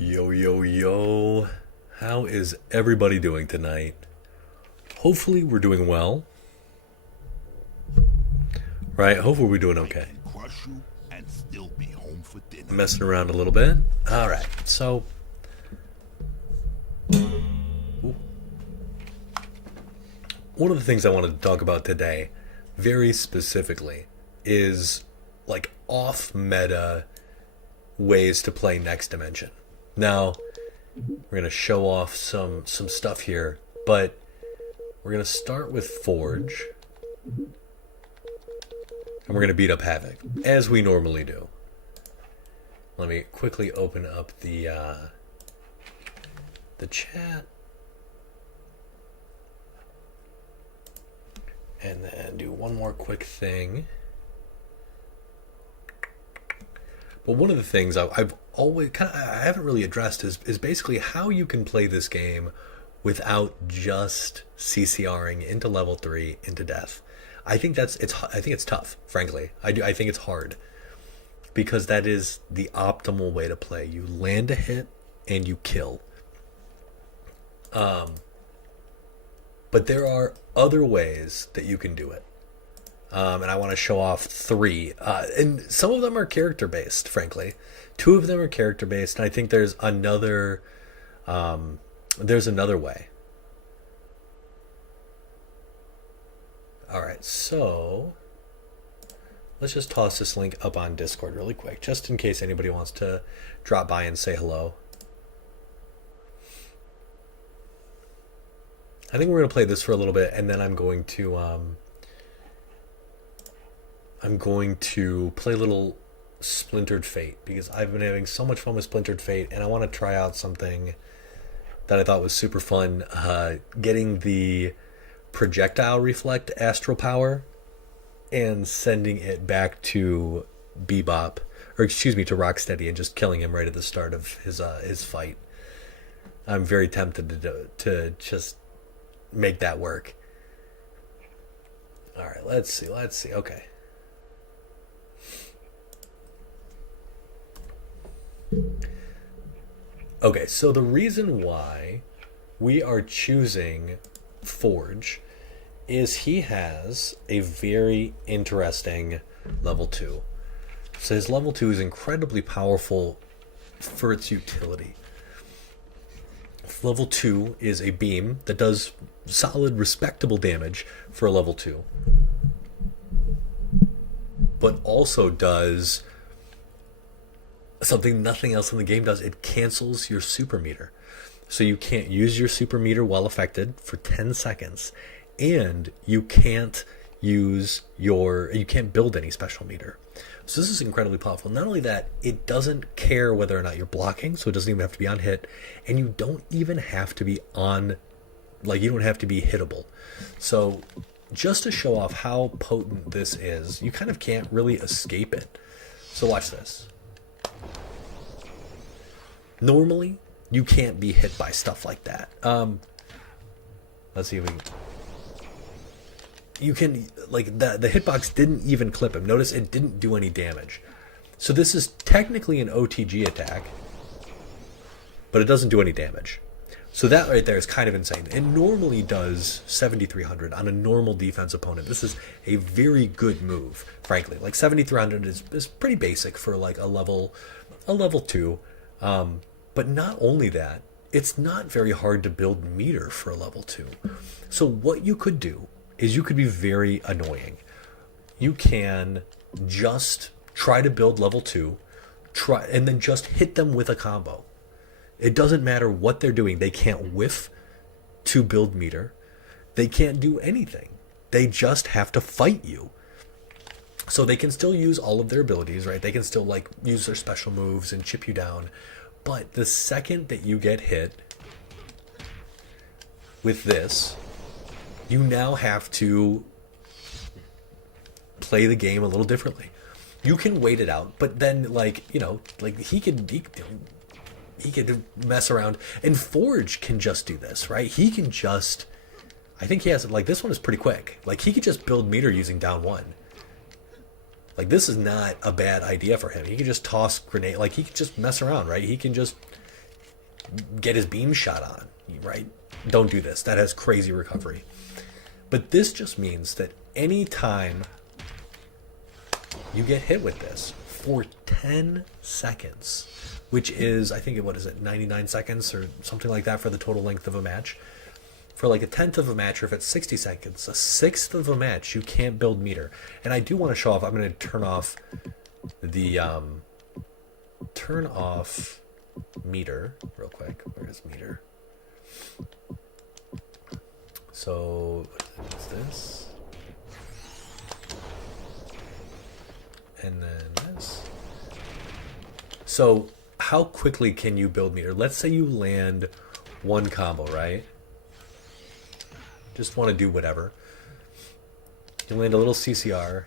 Yo, yo, yo. How is everybody doing tonight? Hopefully, we're doing well. Right? Hopefully, we're doing okay. Crush you and still be home for dinner. Messing around a little bit. Alright, so. Ooh. One of the things I wanted to talk about today, very specifically, is like off meta ways to play Next Dimension. Now, we're going to show off some stuff here, but we're going to start with Forge, and we're going to beat up Havoc, as we normally do. Let me quickly open up the chat, and then do one more quick thing. But one of the things I've always I haven't really addressed is basically how you can play this game without just CCRing into level 3 into death. I think it's tough, frankly. I think it's hard because that is the optimal way to play. You land a hit and you kill. But there are other ways that you can do it. And I want to show off 3. And some of them are character-based, frankly. 2 of them are character-based, and I think there's another way. Alright, so let's just toss this link up on Discord really quick, just in case anybody wants to drop by and say hello. I think we're going to play this for a little bit, and then I'm going to play a little Splintered Fate, because I've been having so much fun with Splintered Fate, and I want to try out something that I thought was super fun, getting the projectile reflect astral power and sending it back to Bebop, or excuse me, to Rocksteady, and just killing him right at the start of his fight. I'm very tempted to just make that work. All right, let's see. Okay. Okay, so the reason why we are choosing Forge is he has a very interesting level 2. So his level 2 is incredibly powerful for its utility. Level 2 is a beam that does solid, respectable damage for a level 2, but also does something nothing else in the game does. It cancels your super meter. So you can't use your super meter while affected for 10 seconds. And you can't build any special meter. So this is incredibly powerful. Not only that, it doesn't care whether or not you're blocking, so it doesn't even have to be on hit. And you don't even have to be you don't have to be hittable. So just to show off how potent this is, you kind of can't really escape it. So watch this. Normally, you can't be hit by stuff like that. Let's see if you can, like, the hitbox didn't even clip him. Notice it didn't do any damage. So this is technically an OTG attack, but it doesn't do any damage. So that right there is kind of insane. It normally does 7,300 on a normal defense opponent. This is a very good move, frankly. Like 7,300 is pretty basic for like a level 2. But not only that, it's not very hard to build meter for a level 2. So what you could do is you could be very annoying. You can just try to build level 2, and then just hit them with a combo. It doesn't matter what they're doing. They can't whiff to build meter. They can't do anything. They just have to fight you. So they can still use all of their abilities, right? They can still like use their special moves and chip you down. But the second that you get hit with this, you now have to play the game a little differently. You can wait it out, but then he could mess around, and Forge can just do this, right? He can just, I think he has, like, this one is pretty quick. Like, he could just build meter using down 1. Like, this is not a bad idea for him. He can just toss grenade. Like, he can just mess around, right? He can just get his beam shot on, right? Don't do this. That has crazy recovery. But this just means that any time you get hit with this for 10 seconds, which is, I think, what is it, 99 seconds or something like that for the total length of a match. For like a tenth of a match, or if it's 60 seconds, a sixth of a match, you can't build meter. And I do want to show off, I'm going to turn off the, meter real quick. Where is meter? So, what's this? And then this. So, how quickly can you build meter? Let's say you land one combo, right? Just want to do whatever. You land a little CCR.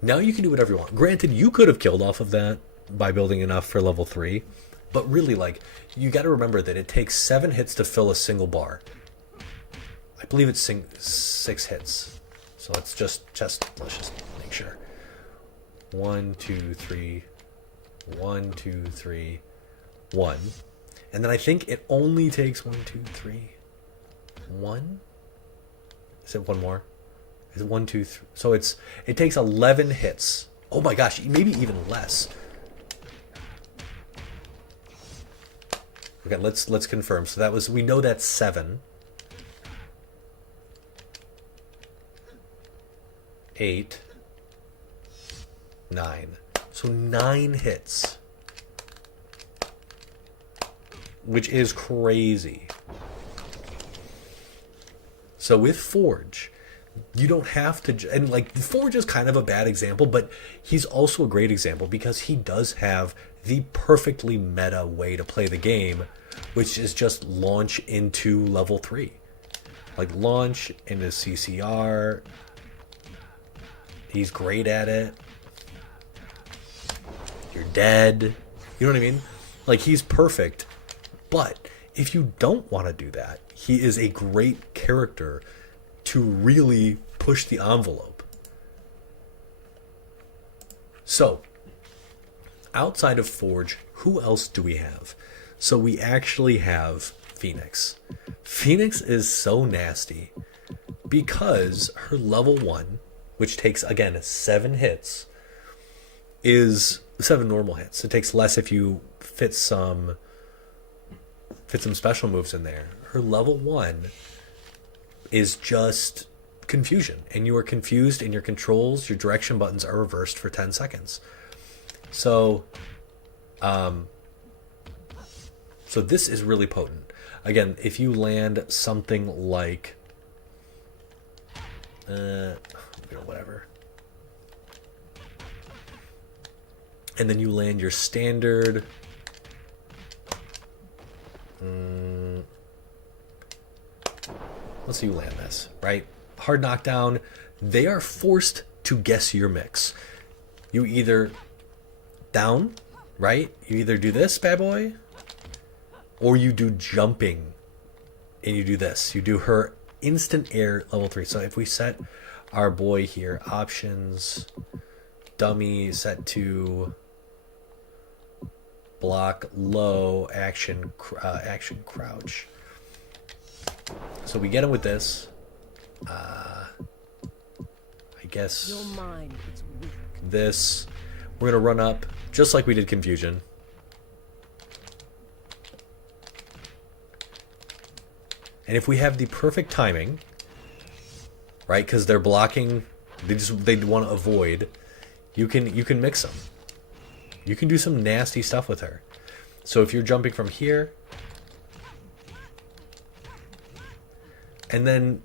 Now you can do whatever you want. Granted, you could have killed off of that by building enough for level 3. But really, like, you got to remember that it takes 7 hits to fill a single bar. I believe it's 6 hits. So let's just let's just make sure. 1, 2, 3. 1, 2, 3. 1. And then I think it only takes 1, 2, 3. 1? Is it one more? Is it 1, 2, 3? So it takes 11 hits. Oh my gosh, maybe even less. Okay, let's confirm. So that was, we know that's 7. 8. 9. So 9 hits. Which is crazy. So with Forge, you don't have to, and like Forge is kind of a bad example, but he's also a great example because he does have the perfectly meta way to play the game, which is just launch into level 3. Like launch into CCR. He's great at it. You're dead. You know what I mean? Like he's perfect. But if you don't want to do that, he is a great character to really push the envelope. So, outside of Forge, who else do we have? So we actually have Phoenix. Phoenix is so nasty because her level 1, which takes, again, 7 hits, is 7 normal hits. It takes less if you fit some special moves in there. Her level 1 is just confusion, and you are confused in your controls. Your direction buttons are reversed for 10 seconds. So this is really potent. Again, if you land something like whatever, and then you land your standard let's say you land this, right? Hard knockdown. They are forced to guess your mix. You either down, right? You either do this bad boy, or you do jumping, and you do this. You do her instant air level 3. So if we set our boy here, options, dummy set to block low, action crouch. So we get him with this. I guess your mind is weak. This. We're gonna run up just like we did confusion. And if we have the perfect timing, right? Because they're blocking, they want to avoid. You can mix them. You can do some nasty stuff with her. So if you're jumping from here, and then,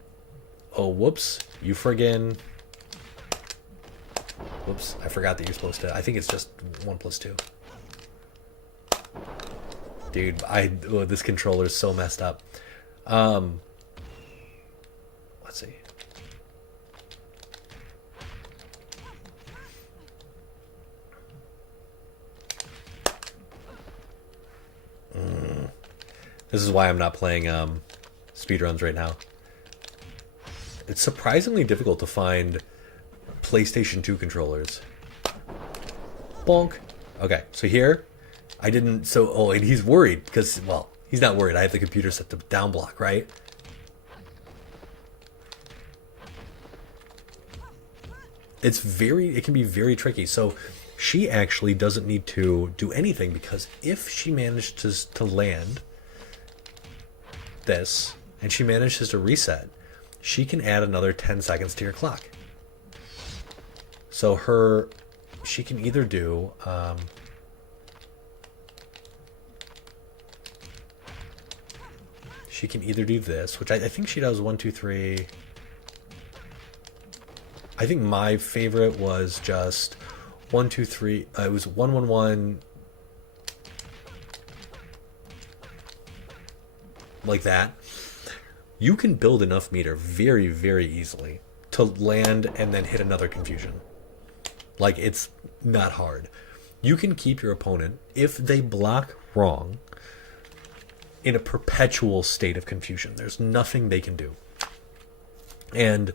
oh whoops, you friggin', whoops, I forgot that you're supposed to. I think it's just 1 + 2. Dude, this controller is so messed up. Let's see. This is why I'm not playing speedruns right now. It's surprisingly difficult to find PlayStation 2 controllers. bonk. Okay, so here, I didn't, so, oh, and he's worried, because, well, he's not worried, I have the computer set to down block, right? It can be very tricky, so she actually doesn't need to do anything, because if she manages to land this, and she manages to reset, she can add another 10 seconds to your clock. So she can either do, she can either do this, which I think she does 1, 2, 3. I think my favorite was just 1, 2, 3. It was 1, 1, 1, like that. You can build enough meter very, very easily to land and then hit another confusion. Like, it's not hard. You can keep your opponent, if they block wrong, in a perpetual state of confusion. There's nothing they can do. And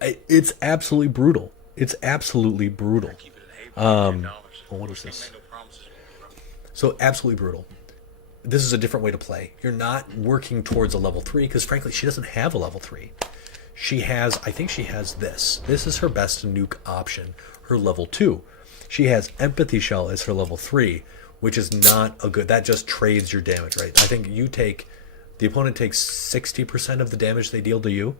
it's absolutely brutal. It's absolutely brutal. Well, what is this? So, absolutely brutal. This is a different way to play. You're not working towards a level 3, because frankly, she doesn't have a level 3. I think she has this. This is her best nuke option, her level 2. She has Empathy Shell as her level 3, which is not a good, that just trades your damage, right? I think the opponent takes 60% of the damage they deal to you.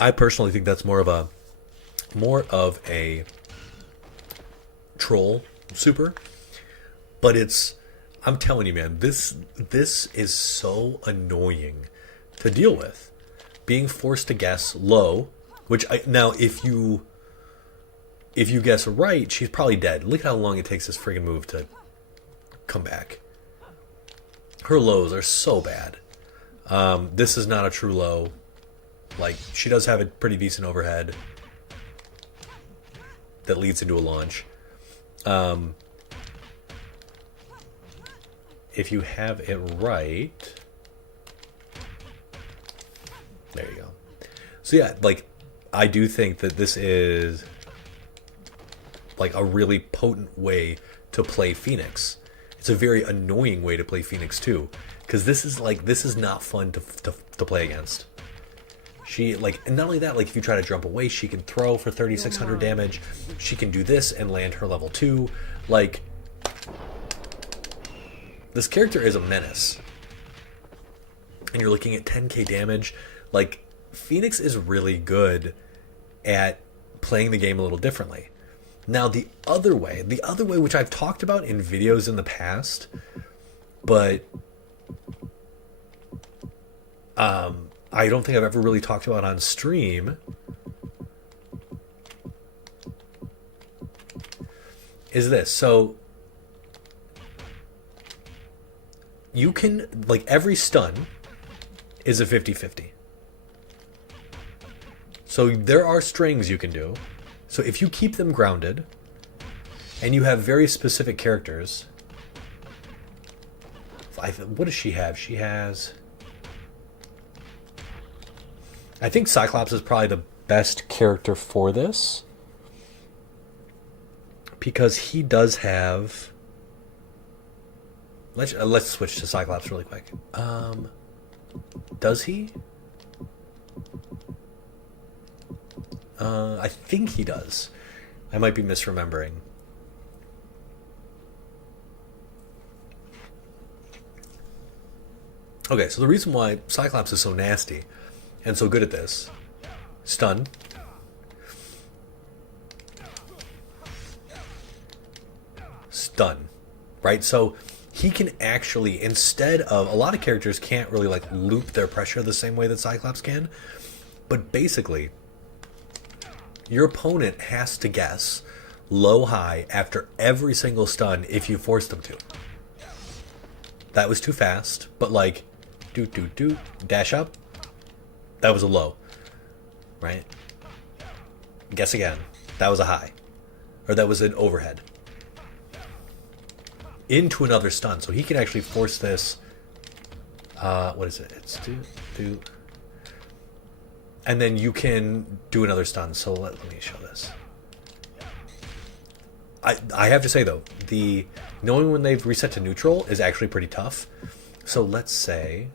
I personally think that's more of a troll super, but I'm telling you, man, this is so annoying to deal with. Being forced to guess low, now if you guess right, she's probably dead. Look at how long it takes this friggin' move to come back. Her lows are so bad. This is not a true low. Like, she does have a pretty decent overhead that leads into a launch. If you have it right, there you go. So yeah, like, I do think that this is like a really potent way to play Phoenix. It's a very annoying way to play Phoenix too, because this is not fun to play against. And not only that, like, if you try to jump away, she can throw for 3,600 damage. She can do this and land her level 2. Like, this character is a menace. And you're looking at 10k damage. Like, Phoenix is really good at playing the game a little differently. Now, the other way, which I've talked about in videos in the past, but I don't think I've ever really talked about on stream, is this. So you can, like, every stun is a 50-50. So there are strings you can do. So if you keep them grounded and you have very specific characters, what does she have? She has, I think Cyclops is probably the best character for this, because he does have, let's switch to Cyclops really quick. Does he? I think he does. I might be misremembering. Okay, so the reason why Cyclops is so nasty and so good at this, stun, right? So he can actually, instead of, a lot of characters can't really like loop their pressure the same way that Cyclops can, but basically your opponent has to guess low high after every single stun if you force them to. That was too fast, but like dash up, that was a low, right? Guess again, that was a high, or that was an overhead into another stun. So he can actually force this. What is it? It's do. and then you can do another stun. So let me show this. I have to say though, the knowing when they've reset to neutral is actually pretty tough. So let's say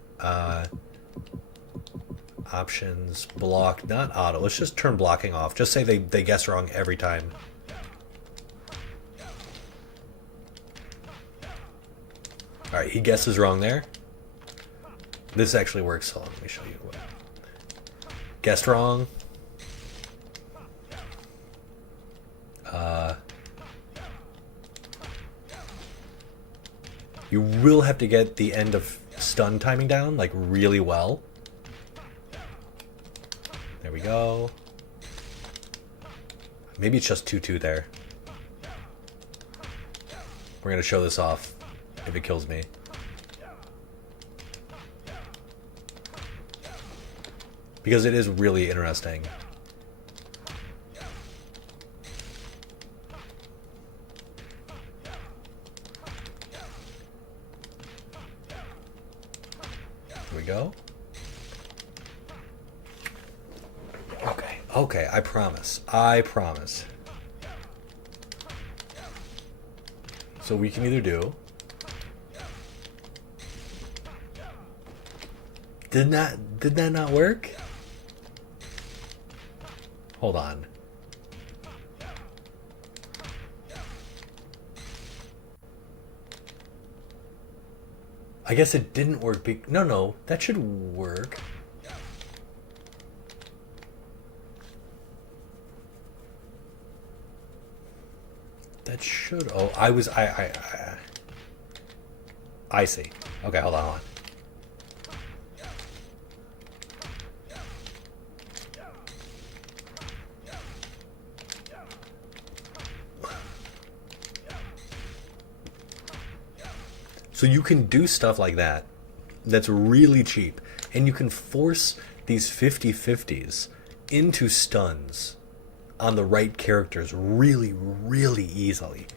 options, block, not auto. Let's just turn blocking off. Just say they guess wrong every time. Alright, he guesses wrong there. This actually works, so let me show you what. Guessed wrong. You will have to get the end of stun timing down, like, really well. There we go. Maybe it's just 2-2 there. We're gonna show this off if it kills me. Because it is really interesting. Here we go. Okay, I promise. I promise. So we can either do... Did that not work? Hold on. I guess it didn't work. No, that should work. That should. Oh, I see. Okay, hold on. So you can do stuff like that that's really cheap, and you can force these 50-50s into stuns on the right characters really, really easily.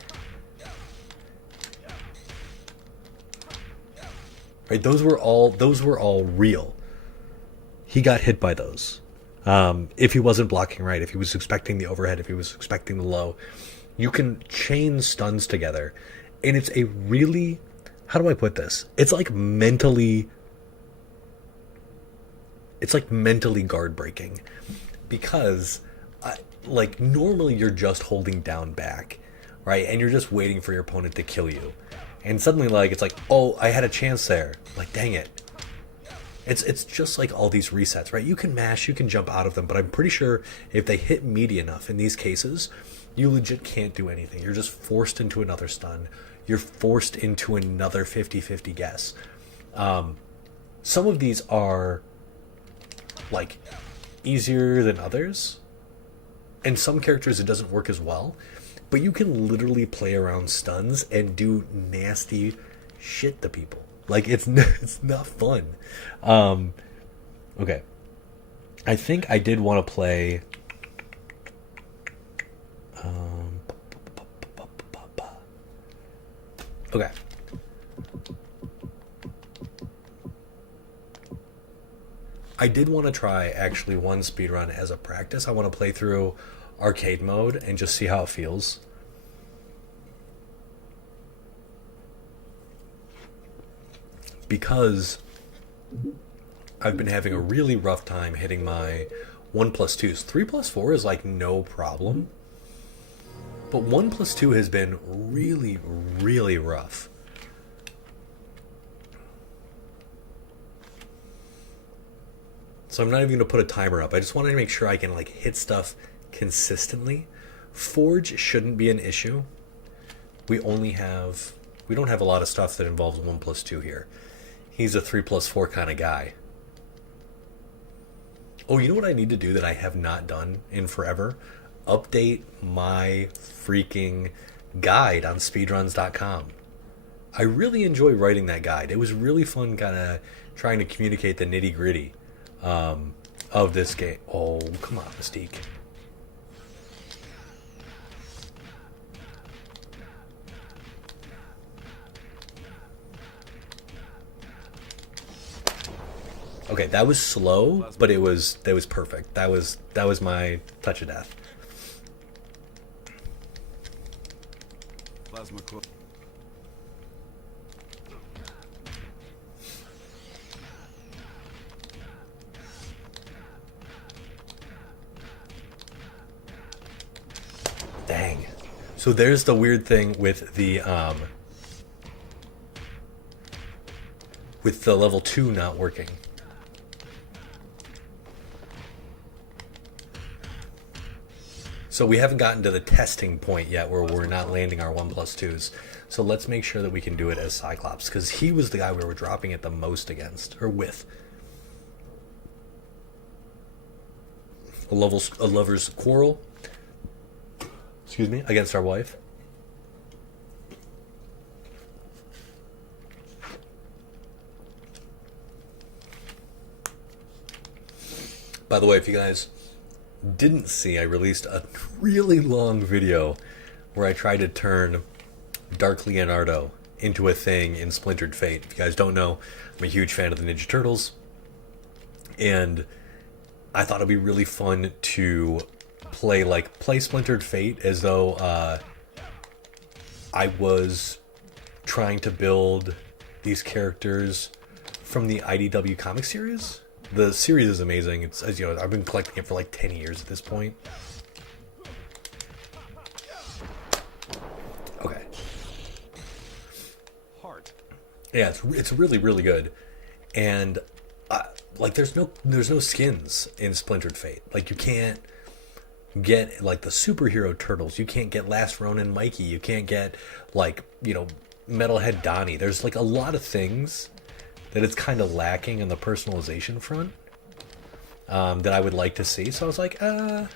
Right, those were all real. He got hit by those. If he wasn't blocking right, if he was expecting the overhead, if he was expecting the low, you can chain stuns together, and it's a really... How do I put this? It's like mentally guard breaking, because like normally you're just holding down back, right? And you're just waiting for your opponent to kill you. And suddenly like it's like, "Oh, I had a chance there." Like, dang it. It's just like all these resets, right? You can mash, you can jump out of them, but I'm pretty sure if they hit meaty enough in these cases, you legit can't do anything. You're just forced into another stun. You're forced into another 50-50 guess. Some of these are like easier than others, and some characters it doesn't work as well, but you can literally play around stuns and do nasty shit to people. Like, it's not fun. Okay, I think I did want to play okay. I did want to try actually one speedrun as a practice. I want to play through arcade mode and just see how it feels. Because I've been having a really rough time hitting my 1+2s. 3+4 is like no problem. But 1+2 has been really, really rough. So I'm not even going to put a timer up. I just wanted to make sure I can like hit stuff consistently. Forge shouldn't be an issue. We don't have a lot of stuff that involves 1+2 here. He's a 3+4 kind of guy. Oh, you know what I need to do that I have not done in forever? Update my freaking guide on speedruns.com. I really enjoy writing that guide. It was really fun kind of trying to communicate the nitty-gritty of this game. Oh, come on, Mystique. Okay, that was slow, but that was perfect. That was my touch of death. Plasma core. Dang. So there's the weird thing with the level 2 not working. So we haven't gotten to the testing point yet where we're not landing our 1+2s. So let's make sure that we can do it as Cyclops, because he was the guy we were dropping it the most against, or with. A lover's quarrel, excuse me, against our wife. By the way, if you guys didn't see, I released a really long video where I tried to turn Dark Leonardo into a thing in Splintered Fate. If you guys don't know, I'm a huge fan of the Ninja Turtles, and I thought it'd be really fun to play Splintered Fate as though I was trying to build these characters from the IDW comic series. The series is amazing. It's, as you know, I've been collecting it for like 10 years at this point. Okay. Heart. Yeah, it's really, really good. And like there's no skins in Splintered Fate. Like you can't get like the superhero turtles. You can't get Last Ronin Mikey. You can't get like, you know, Metalhead Donnie. There's like a lot of things that it's kind of lacking on the personalization front that I would like to see. So I was like, okay,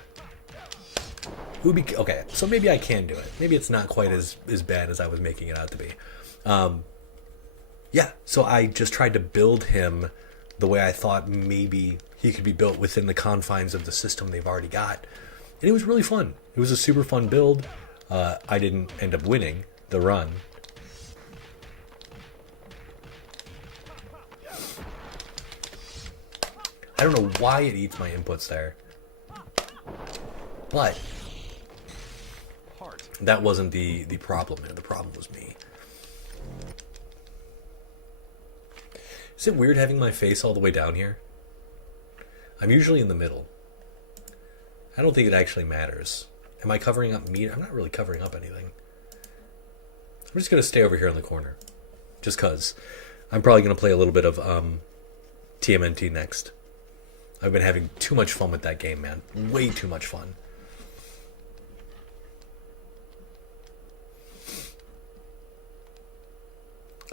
so maybe I can do it. Maybe it's not quite as bad as I was making it out to be. Yeah, so I just tried to build him the way I thought maybe he could be built within the confines of the system they've already got. And it was really fun. It was a super fun build. I didn't end up winning the run. I don't know why it eats my inputs there. But that wasn't the problem there. The problem was me. Is it weird having my face all the way down here? I'm usually in the middle. I don't think it actually matters. Am I covering up meat? I'm not really covering up anything. I'm just going to stay over here in the corner. Just because. I'm probably going to play a little bit of TMNT next. I've been having too much fun with that game, man. Way too much fun.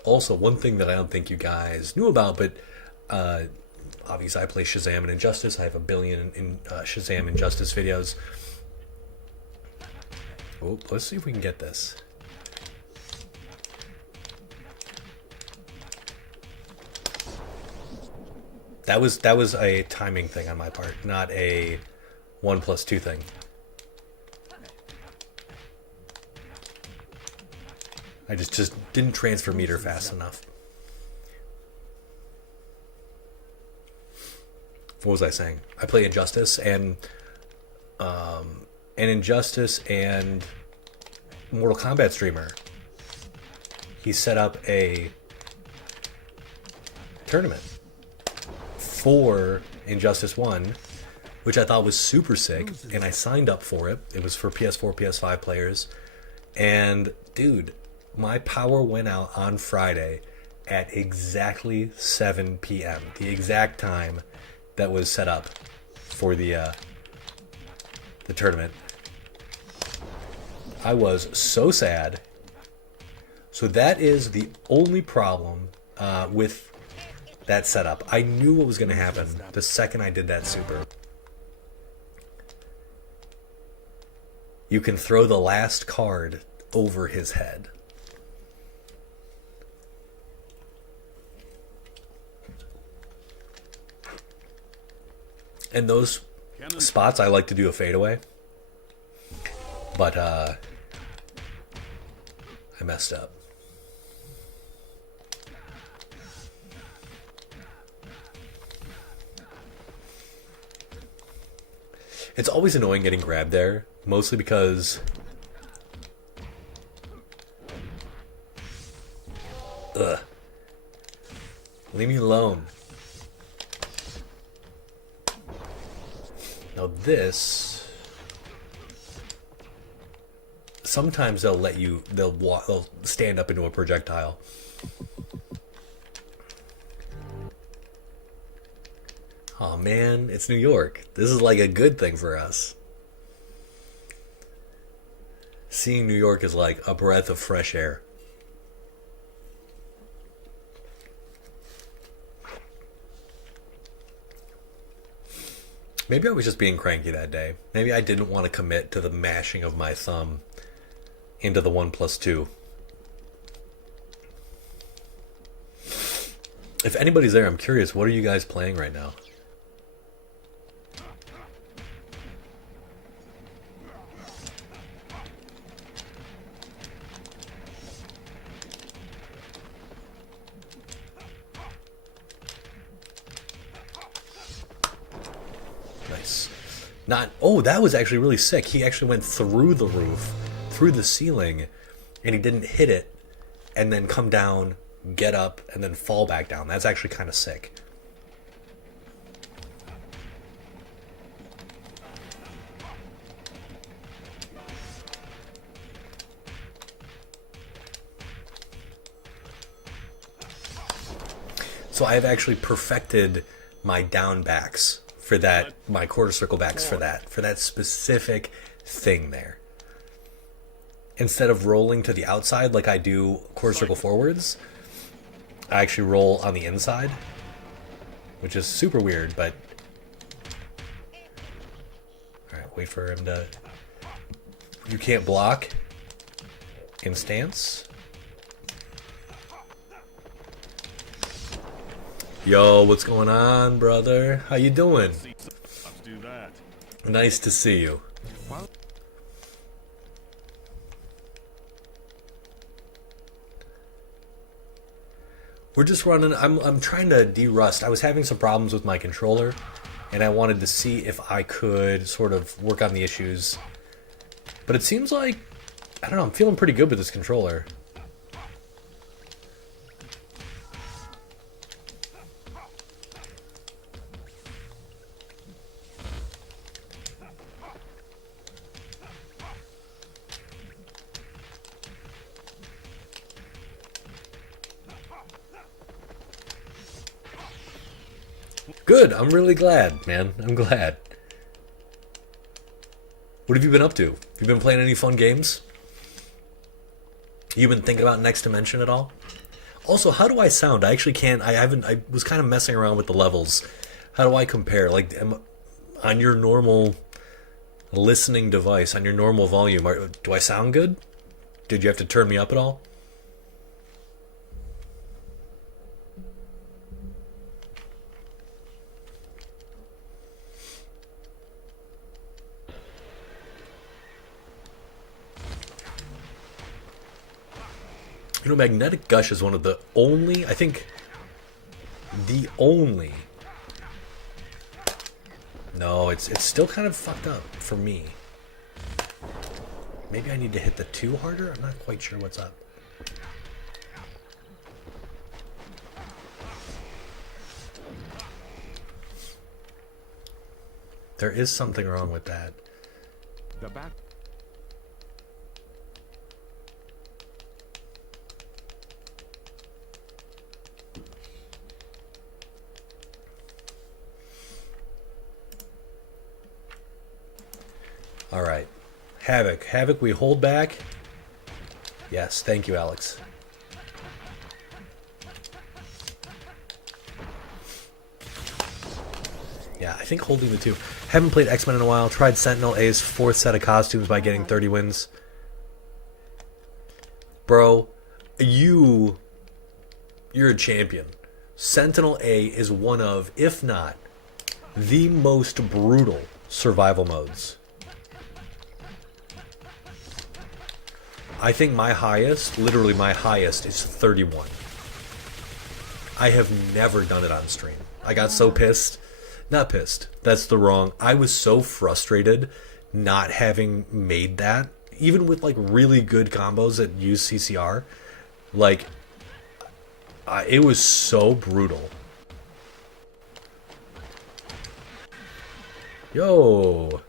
Also, one thing that I don't think you guys knew about, but obviously I play Shazam and Injustice. I have a billion in Shazam Injustice videos. Oh, let's see if we can get this. That was a timing thing on my part, not a 1+2 thing. I just didn't transfer meter fast enough. What was I saying? I play Injustice and Injustice and Mortal Kombat streamer. He set up a tournament for Injustice 1, which I thought was super sick, and I signed up for it. It was for PS4, PS5 players, and dude, my power went out on Friday at exactly 7 p.m., the exact time that was set up for the tournament. I was so sad. So that is the only problem with that setup. I knew what was going to happen the second I did that super. You can throw the last card over his head. And those spots, I like to do a fadeaway. But I messed up. It's always annoying getting grabbed there, mostly because... Ugh. Leave me alone. Now this... Sometimes they'll let you... They'll stand up into a projectile. Oh man, it's New York. This is like a good thing for us. Seeing New York is like a breath of fresh air. Maybe I was just being cranky that day. Maybe I didn't want to commit to the mashing of my thumb into the 1+2. If anybody's there, I'm curious, what are you guys playing right now? Nice. Not... Oh, that was actually really sick. He actually went through the roof, through the ceiling, and he didn't hit it, and then come down, get up, and then fall back down. That's actually kind of sick. So I have actually perfected my down backs for that, my quarter circle backs for that specific thing there. Instead of rolling to the outside like I do quarter circle forwards, I actually roll on the inside, which is super weird, but... Alright, wait for him to... You can't block in stance. Yo, what's going on, brother? How you doing? Nice to see you. We're just running... I'm trying to de-rust. I was having some problems with my controller, and I wanted to see if I could sort of work on the issues. But it seems like... I don't know, I'm feeling pretty good with this controller. Good, I'm really glad, man. I'm glad. What have you been up to? Have you been playing any fun games? You been thinking about Next Dimension at all? Also, how do I sound? I actually can't... I was kind of messing around with the levels. How do I compare? Like, on your normal listening device, on your normal volume, do I sound good? Did you have to turn me up at all? You know, Magnetic Gush is one of the only, I think, the only... No, it's still kind of fucked up for me. Maybe I need to hit the 2 harder? I'm not quite sure what's up. There is something wrong with that. The back. All right. Havoc. Havoc, we hold back. Yes, thank you, Alex. Yeah, I think holding the 2. Haven't played X-Men in a while. Tried Sentinel A's 4th set of costumes by getting 30 wins. Bro, you're a champion. Sentinel A is one of, if not, the most brutal survival modes. I think my highest, literally my highest, is 31. I have never done it on stream. I got so pissed. Not pissed. That's the wrong. I was so frustrated not having made that, even with like really good combos that use CCR. Like, it was so brutal. Yo.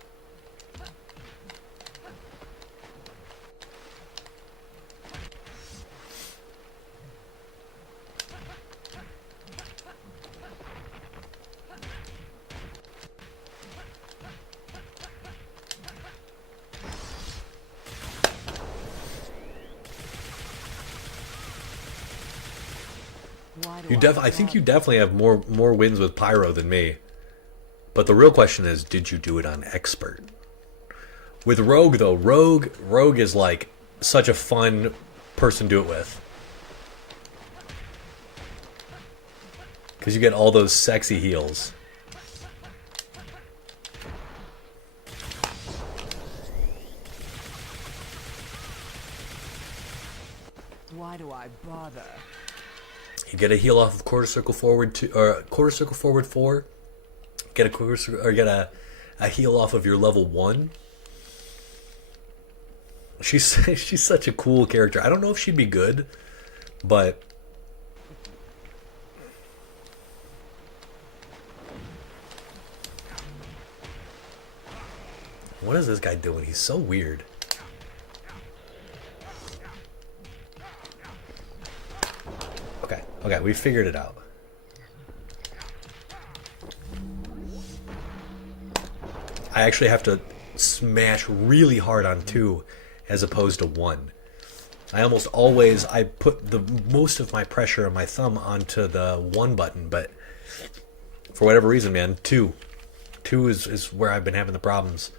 I think you definitely have more wins with Pyro than me. But the real question is, did you do it on Expert? With Rogue though, Rogue is like such a fun person to do it with. Because you get all those sexy heals. Why do I bother? You get a heal off of quarter circle forward 2, or quarter circle forward 4. Get a a heal off of your level 1. She's such a cool character. I don't know if she'd be good, but what is this guy doing? He's so weird. Okay, we figured it out. I actually have to smash really hard on 2 as opposed to 1. I almost always, I put the most of my pressure on my thumb onto the 1 button, but for whatever reason, man, 2 is where I've been having the problems.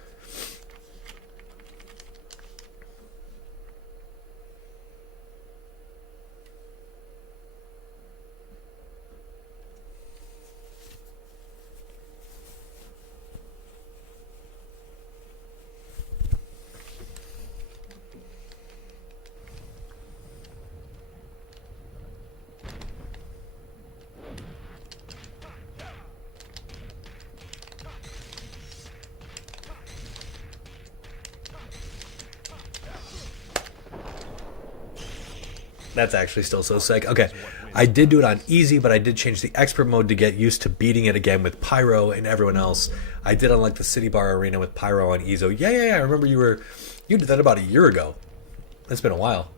That's actually still so sick. Okay, I did do it on easy, but I did change the expert mode to get used to beating it again with Pyro and everyone else. I did unlock the City Bar Arena with Pyro on Ezo. Yeah. I remember you did that about a year ago. It's been a while.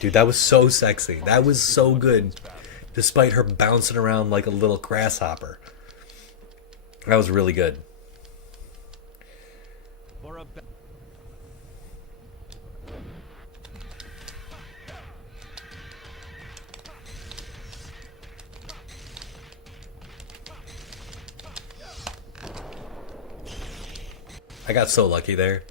Dude, that was so sexy. That was so good. Despite her bouncing around like a little grasshopper. That was really good. I got so lucky there.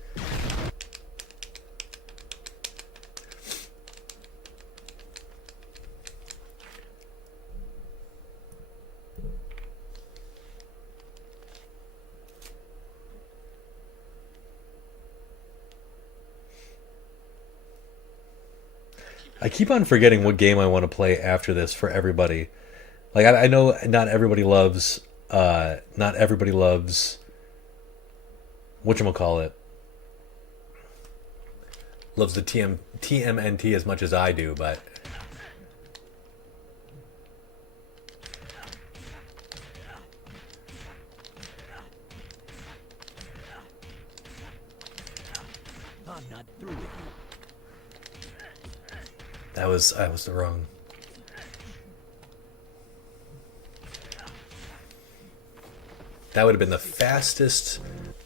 I keep on forgetting what game I want to play after this for everybody. Like I know not everybody loves whatchamacallit. Loves the TMNT as much as I do, but I'm not through with you. I was the wrong. That would have been the fastest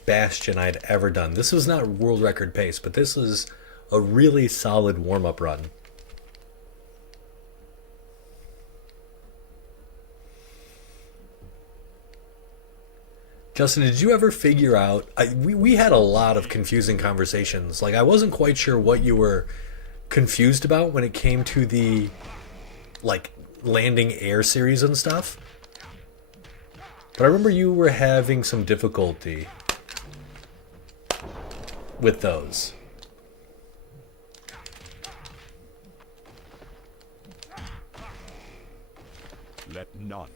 Bastion I'd ever done. This was not world record pace, but this was a really solid warm-up run. Justin, did you ever figure out... we had a lot of confusing conversations. Like, I wasn't quite sure what you were confused about when it came to the, like, landing air series and stuff. But I remember you were having some difficulty with those. Let none.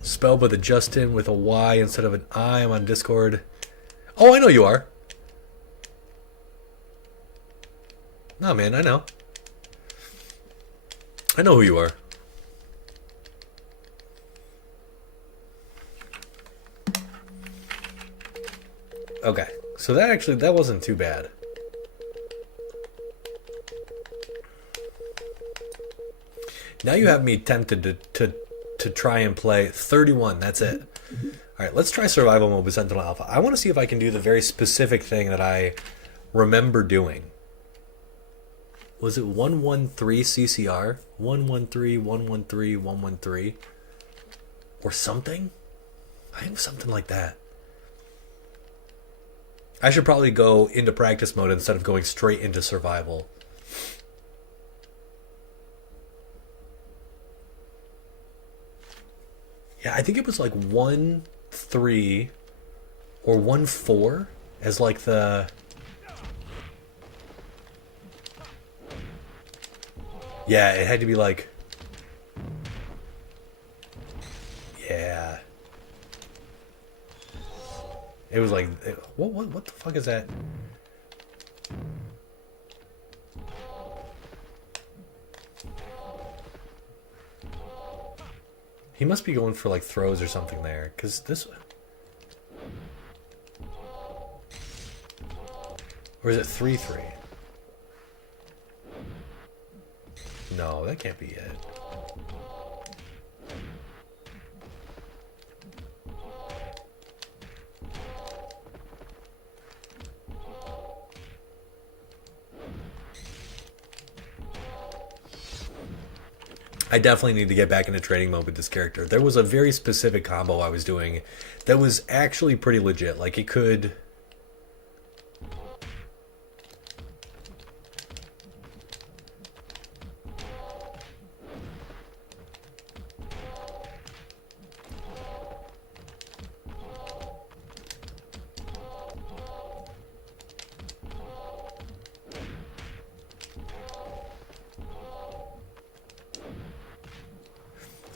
Spelled by the Justin with a Y instead of an I. I'm on Discord. Oh, I know you are. No, man, I know. I know who you are. Okay, so that wasn't too bad. Now you have me tempted to try and play 31. That's it. All right, let's try survival mode with Sentinel Alpha. I want to see if I can do the very specific thing that I remember doing. Was it 113 CCR? 113, 113, 113? Or something? I think something like that. I should probably go into practice mode instead of going straight into survival. Yeah, I think it was like 1-3 or 1-4 as like the... Yeah, it had to be like... Yeah. It was like... What the fuck is that? He must be going for like throws or something there, because this... Or is it 3-3? No, that can't be it. I definitely need to get back into training mode with this character. There was a very specific combo I was doing that was actually pretty legit. Like, it could...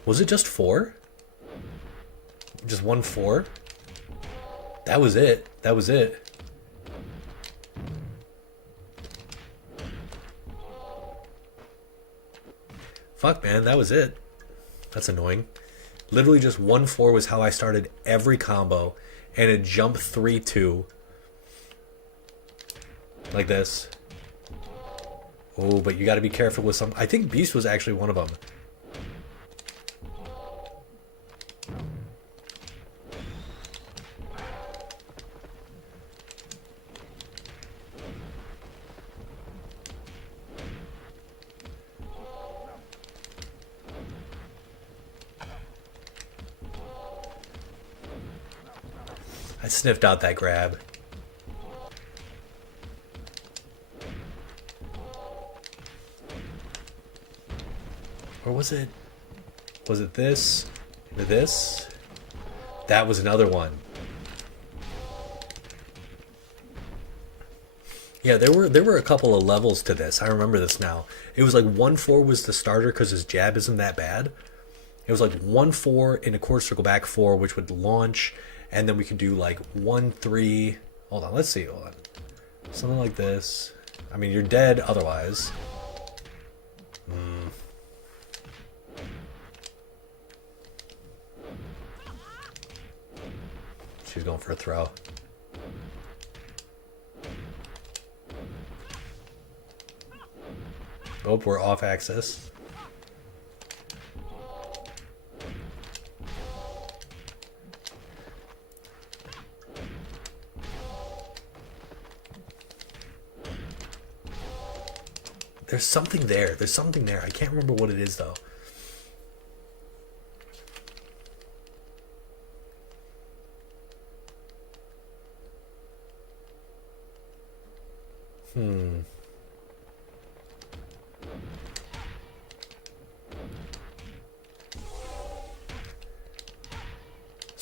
Was it just 4? Just 1-4? That was it. That was it. Fuck, man, that was it. That's annoying. Literally just 1-4 was how I started every combo, and it jumped 3-2. Like this. Oh, but you gotta be careful with some... I think Beast was actually one of them. I sniffed out that grab. Or was it... Was it this? Or this? That was another one. Yeah, there were a couple of levels to this. I remember this now. It was like 1-4 was the starter because his jab isn't that bad. It was like 1-4 in a quarter circle back 4, which would launch, and then we could do like 1-3. Hold on, let's see. Hold on. Something like this. I mean, you're dead otherwise. She's going for a throw. Oh, we're off axis. There's something there. There's something there. I can't remember what it is, though.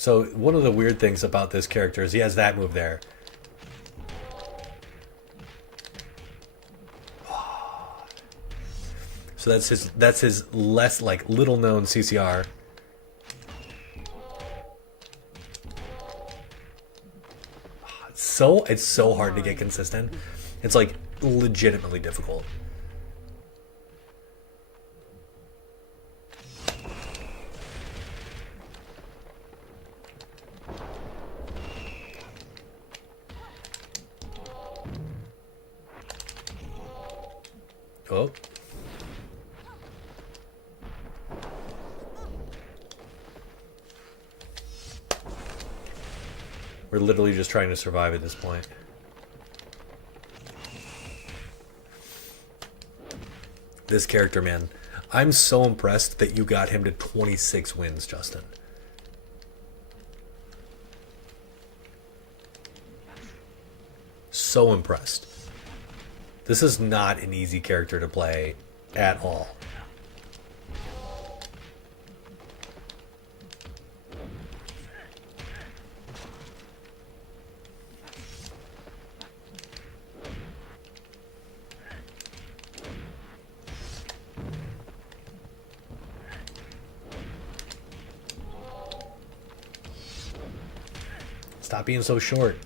So one of the weird things about this character is he has that move there. So that's his less like little known CCR. It's so hard to get consistent. It's like legitimately difficult. Oh. We're literally just trying to survive at this point. This character, man. I'm so impressed that you got him to 26 wins, Justin. So impressed. This is not an easy character to play at all. Stop being so short.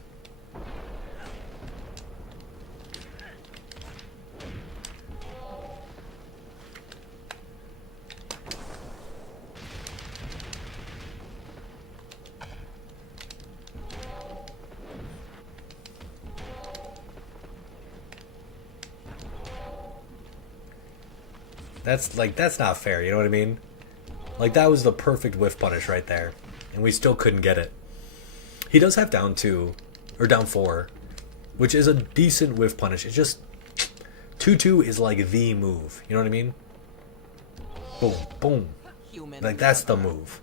That's not fair, you know what I mean? Like, that was the perfect whiff punish right there. And we still couldn't get it. He does have down 2, or down 4, which is a decent whiff punish. It's just 2-2 is like the move. You know what I mean? Boom, boom. Like, that's the move.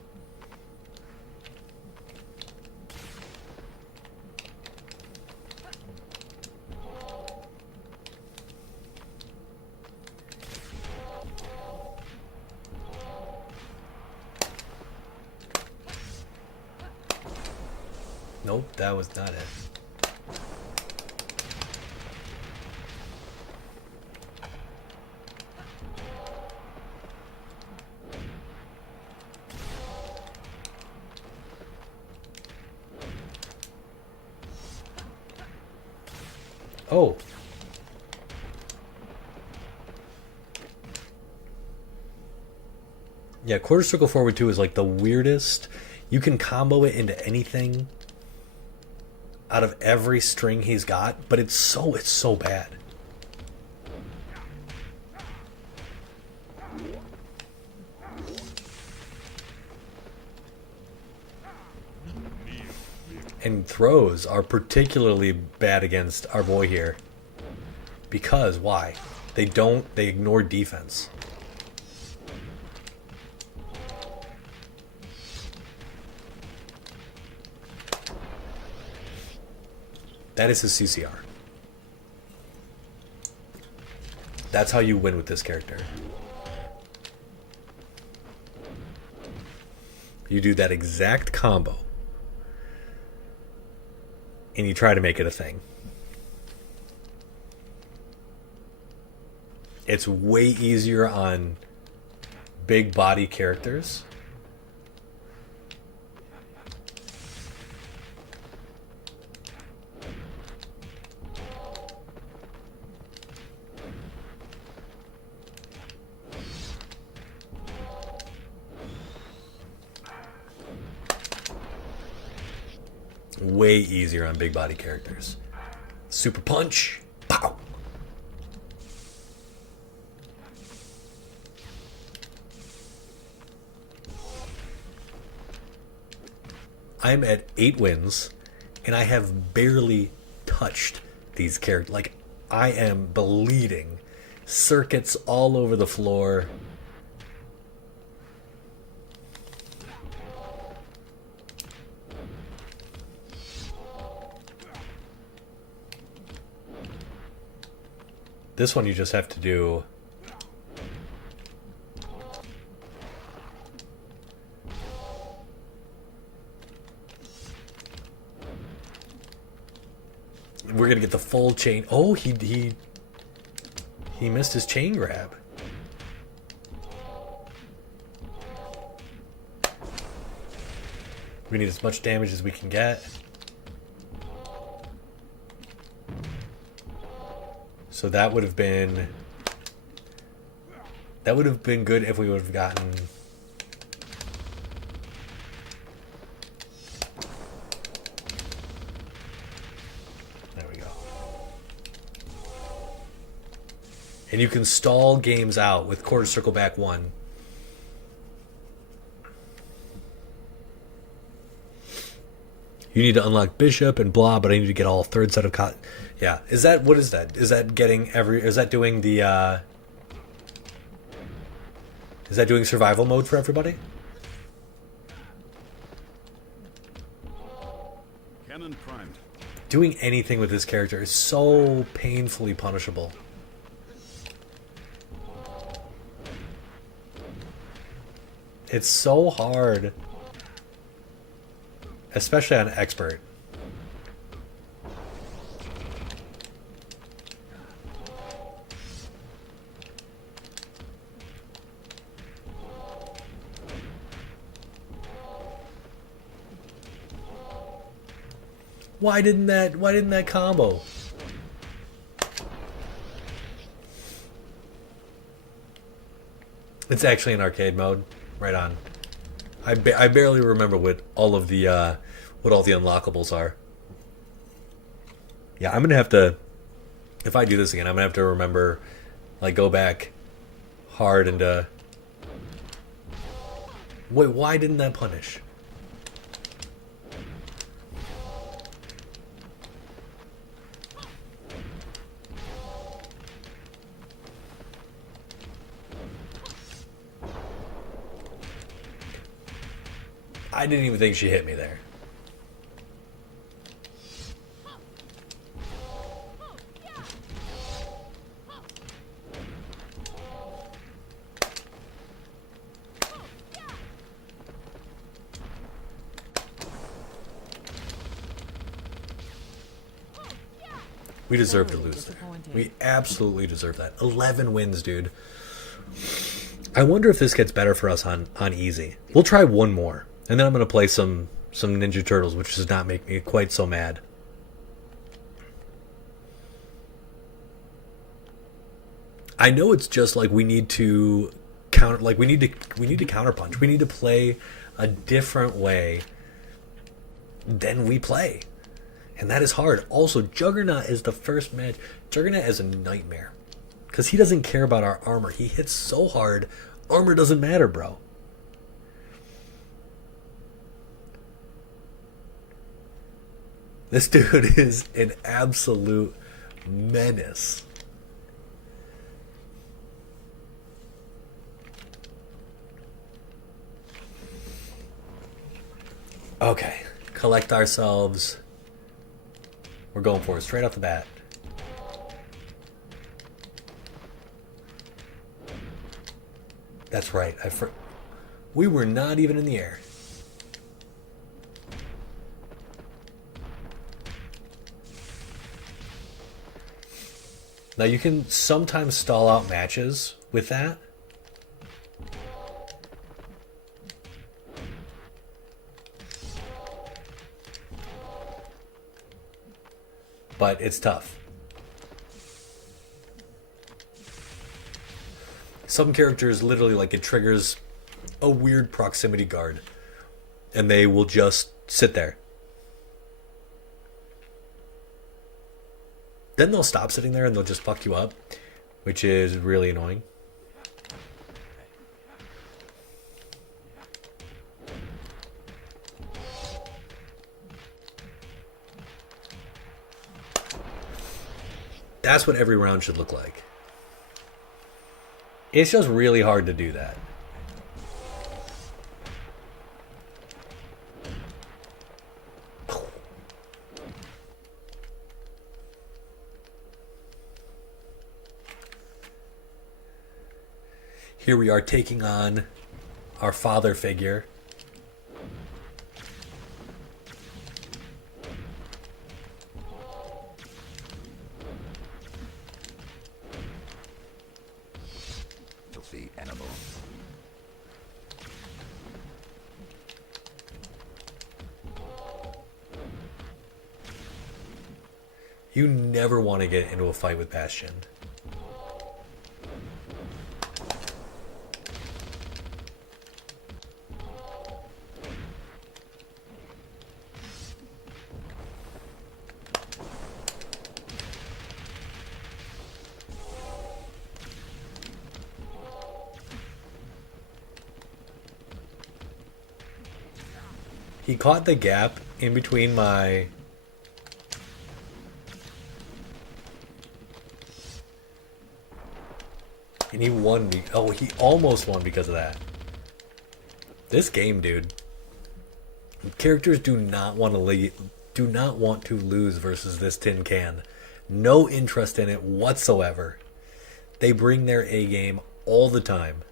Nope, that was not it. Oh. Yeah, quarter circle forward 2 is like the weirdest. You can combo it into anything out of every string he's got, but it's so bad. And throws are particularly bad against our boy here. Because why? They ignore defense. That is his CCR. That's how you win with this character. You do that exact combo. And you try to make it a thing. It's way easier on big body characters. Way easier on big body characters. Super punch. Pow. I'm at 8 wins, and I have barely touched these characters. Like, I am bleeding. Circuits all over the floor. This one you just have to do. We're gonna get the full chain. Oh, he missed his chain grab. We need as much damage as we can get. So that would have been good if we would have gotten. There we go. And you can stall games out with quarter circle back 1. You need to unlock bishop and blah, but I need to get all third set of yeah. Is that, what is that? Is that getting is that doing the is that doing survival mode for everybody? Cannon primed. Doing anything with this character is so painfully punishable. It's so hard. Especially on expert. Why didn't that combo? It's actually in arcade mode. Right on. I barely remember what all of the unlockables are. Yeah, I'm gonna have to. If I do this again, I'm gonna have to remember, like, go back hard and wait. Why didn't that punish? I didn't even think she hit me there. We deserve to lose there. We absolutely deserve that. 11 wins, dude. I wonder if this gets better for us on easy. We'll try one more. And then I'm going to play some Ninja Turtles, which does not make me quite so mad. I know it's just like we need to counter, like we need to counterpunch. We need to play a different way than we play. And that is hard. Also, Juggernaut is the first match. Juggernaut is a nightmare. Because he doesn't care about our armor. He hits so hard, armor doesn't matter, bro. This dude is an absolute menace. Okay, collect ourselves. We're going for it straight off the bat. That's right. We were not even in the air. Now you can sometimes stall out matches with that. But it's tough. Some characters literally, like, it triggers a weird proximity guard and they will just sit there. Then they'll stop sitting there and they'll just fuck you up, which is really annoying. That's what every round should look like. It's just really hard to do that. Here we are taking on our father figure. You never want to get into a fight with Bastion. He caught the gap in between my... And he won. Oh, he almost won because of that. This game, dude. Characters do not want to lose versus this tin can. No interest in it whatsoever. They bring their A game all the time.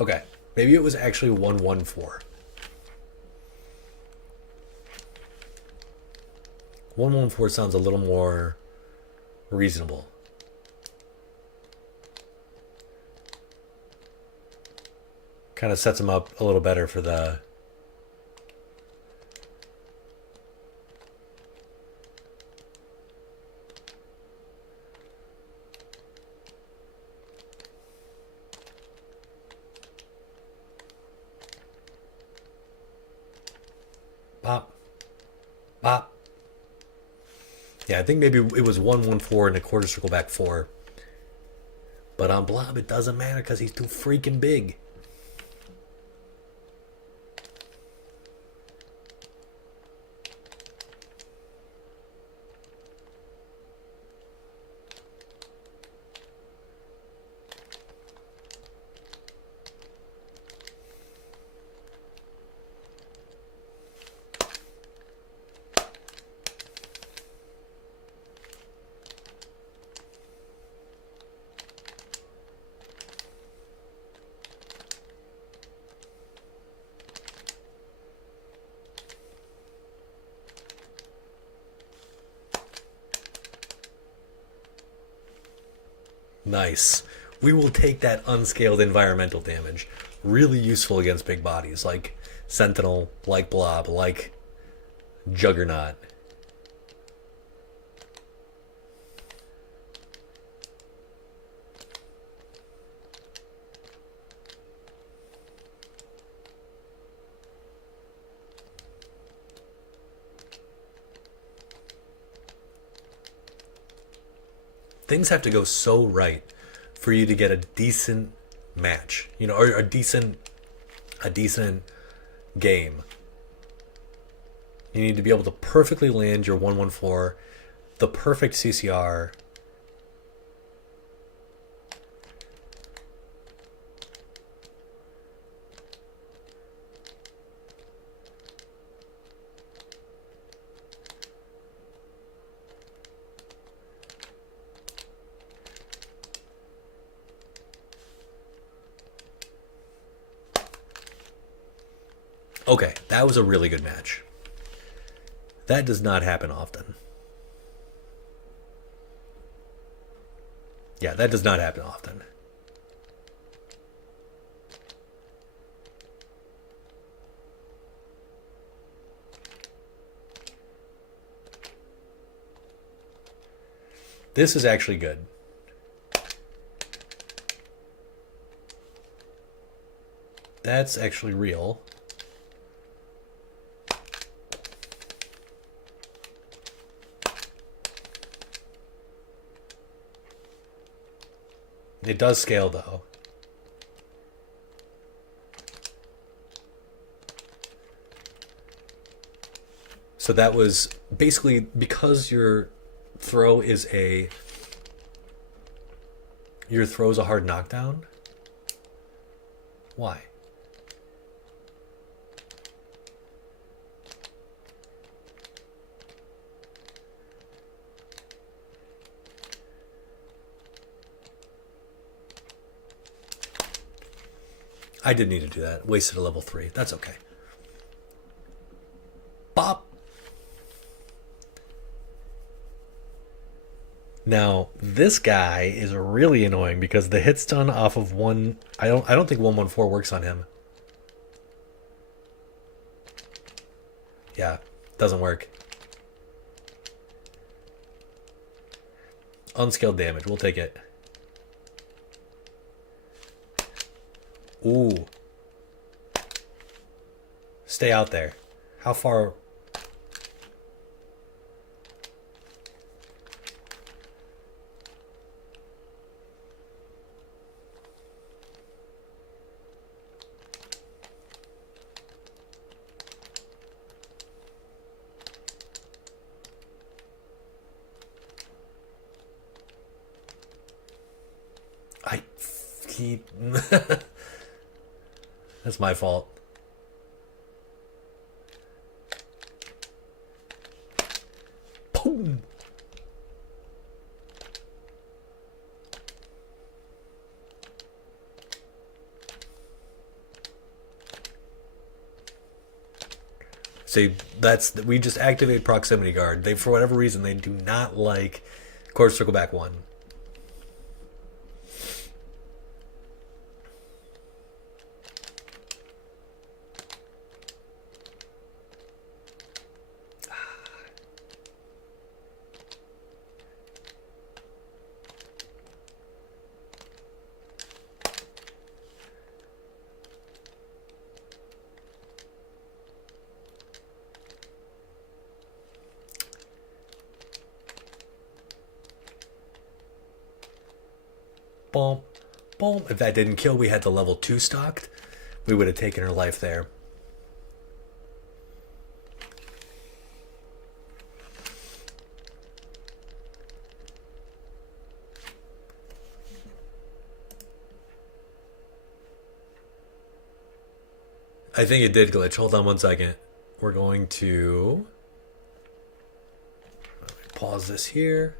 Okay, maybe it was actually 114. 114 sounds a little more reasonable. Kind of sets him up a little better for the... Bop. Bop. Yeah, I think maybe it was 114 and a quarter circle back 4. But on Blob, it doesn't matter because he's too freaking big. Nice. We will take that unscaled environmental damage. Really useful against big bodies like Sentinel, like Blob, like Juggernaut. Things have to go so right for you to get a decent match, you know, or a decent game. You need to be able to perfectly land your 114, the perfect CCR. Okay, that was a really good match. That does not happen often. Yeah, that does not happen often. This is actually good. That's actually real. It does scale, though. So that was basically because your throw's a hard knockdown. Why? I did need to do that. Wasted a level 3. That's okay. Bop. Now, this guy is really annoying because the hit stun off of one... I don't think 114 works on him. Yeah, doesn't work. Unscaled damage. We'll take it. Ooh. Stay out there. How far... He... That's my fault. Boom. See, we just activate proximity guard. They, for whatever reason, they do not like Quarter Circle Back 1. Boom, boom. If that didn't kill, we had the level 2 stocked. We would have taken her life there. I think it did glitch. Hold on one second. We're going to pause this here.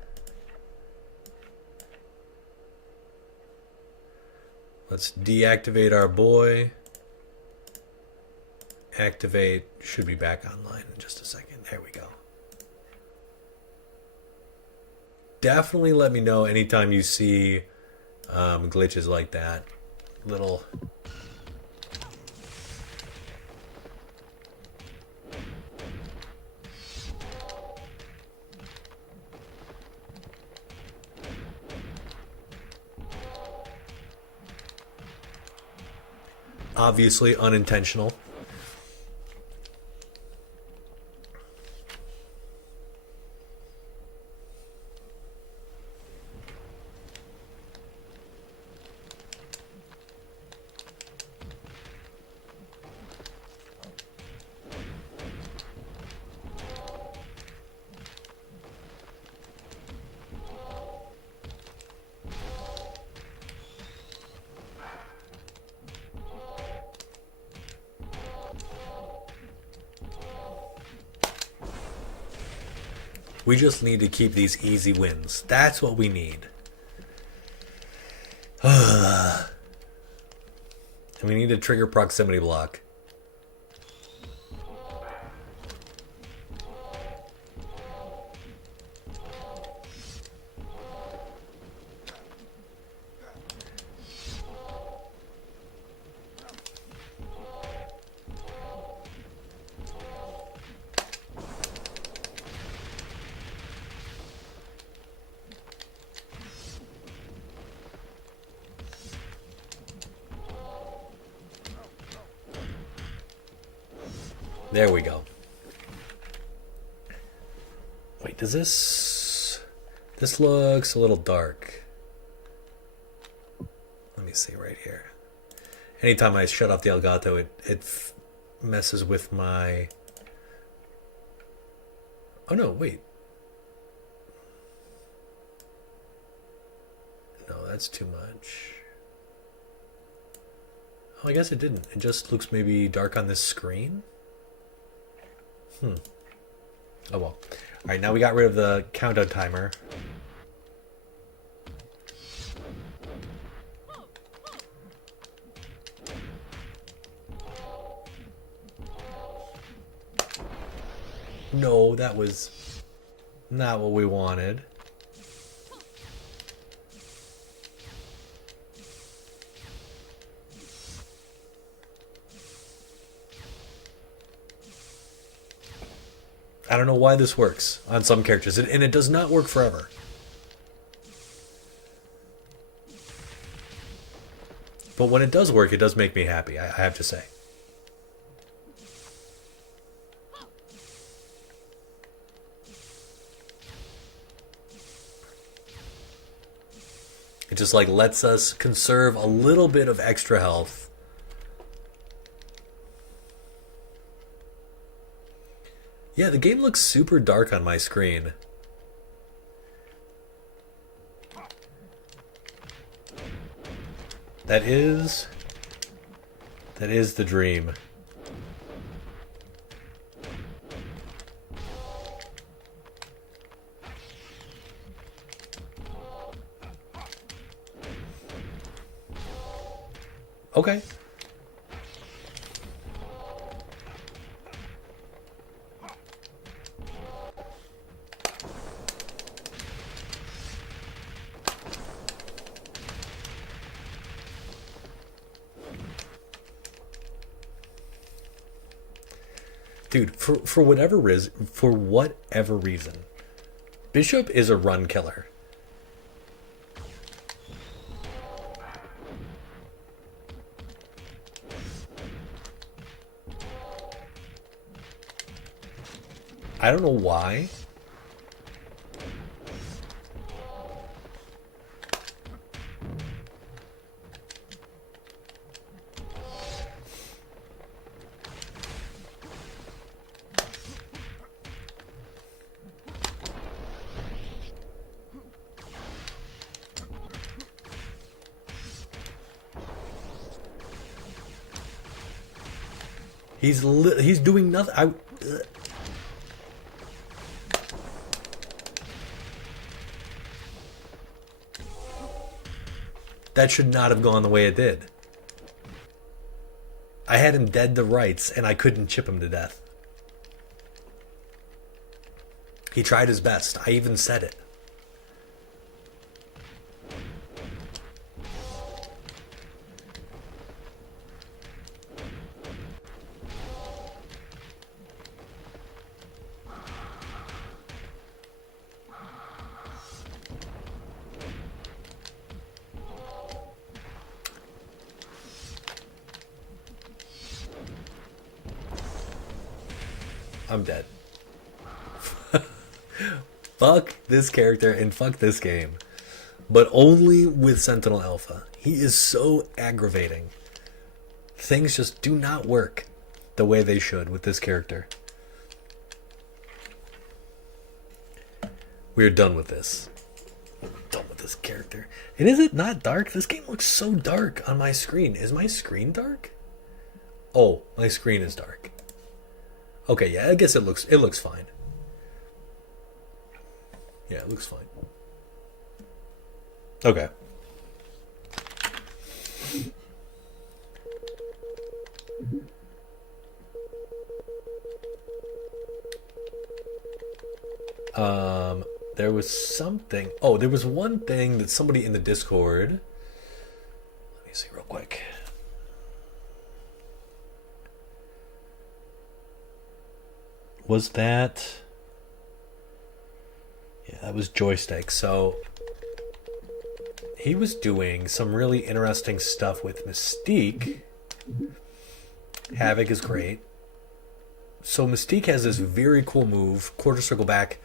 Let's deactivate our boy. Activate. Should be back online in just a second. There we go. Definitely let me know anytime you see glitches like that. Little... Obviously unintentional. We just need to keep these easy wins. That's what we need. And we need to trigger proximity block. There we go. Wait, does this... This looks a little dark. Let me see right here. Anytime I shut off the Elgato, it messes with my... Oh no, wait. No, that's too much. Oh, I guess it didn't. It just looks maybe dark on this screen. Oh well. Alright, now we got rid of the countdown timer. No, that was not what we wanted. I don't know why this works on some characters, and it does not work forever. But when it does work, it does make me happy, I have to say. It just like lets us conserve a little bit of extra health. Yeah, the game looks super dark on my screen. That is the dream. Okay. Dude, for whatever reason, Bishop is a run killer. I don't know why. He's doing nothing. That should not have gone the way it did. I had him dead to rights, and I couldn't chip him to death. He tried his best. I even said it. I'm dead. Fuck this character and fuck this game. But only with Sentinel Alpha. He is so aggravating. Things just do not work the way they should with this character. We're done with this. Done with this character. And is it not dark? This game looks so dark on my screen. Is my screen dark? Oh, my screen is dark. Okay, yeah, I guess it looks fine. Yeah, it looks fine. Okay. There was something. Oh, there was one thing that somebody in the Discord. Let me see real quick. Was that? Yeah, that was Joystick. So he was doing some really interesting stuff with Mystique. Havoc is great. So Mystique has this very cool move, quarter circle back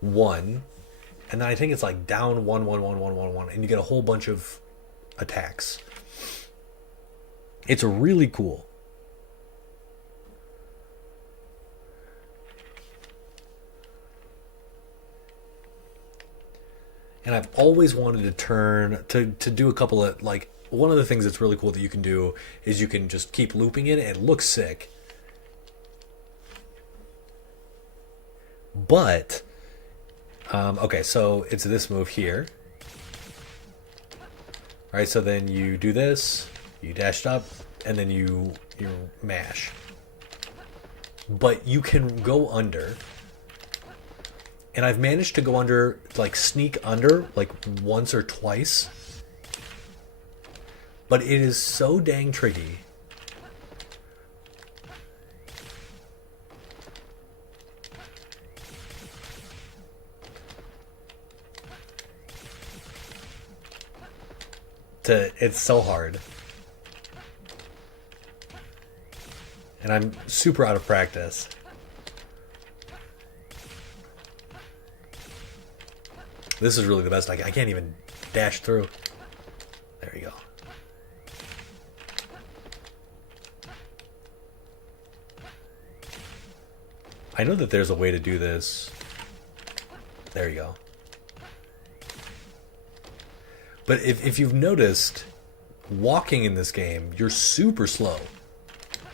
1, and then I think it's like down 1, 1, 1, 1, 1, 1, and you get a whole bunch of attacks. It's really cool. And I've always wanted to turn to do a couple of, like, one of the things that's really cool that you can do is you can just keep looping it and it looks sick. But okay, so it's this move here. All right, so then you do this, you dash up, and then you mash. But you can go under And I've managed to go under, like sneak under, like once or twice. But it is so dang tricky. It's so hard. And I'm super out of practice. This is really the best. I can't even dash through. There you go. I know that there's a way to do this. There you go. But if you've noticed, walking in this game, you're super slow.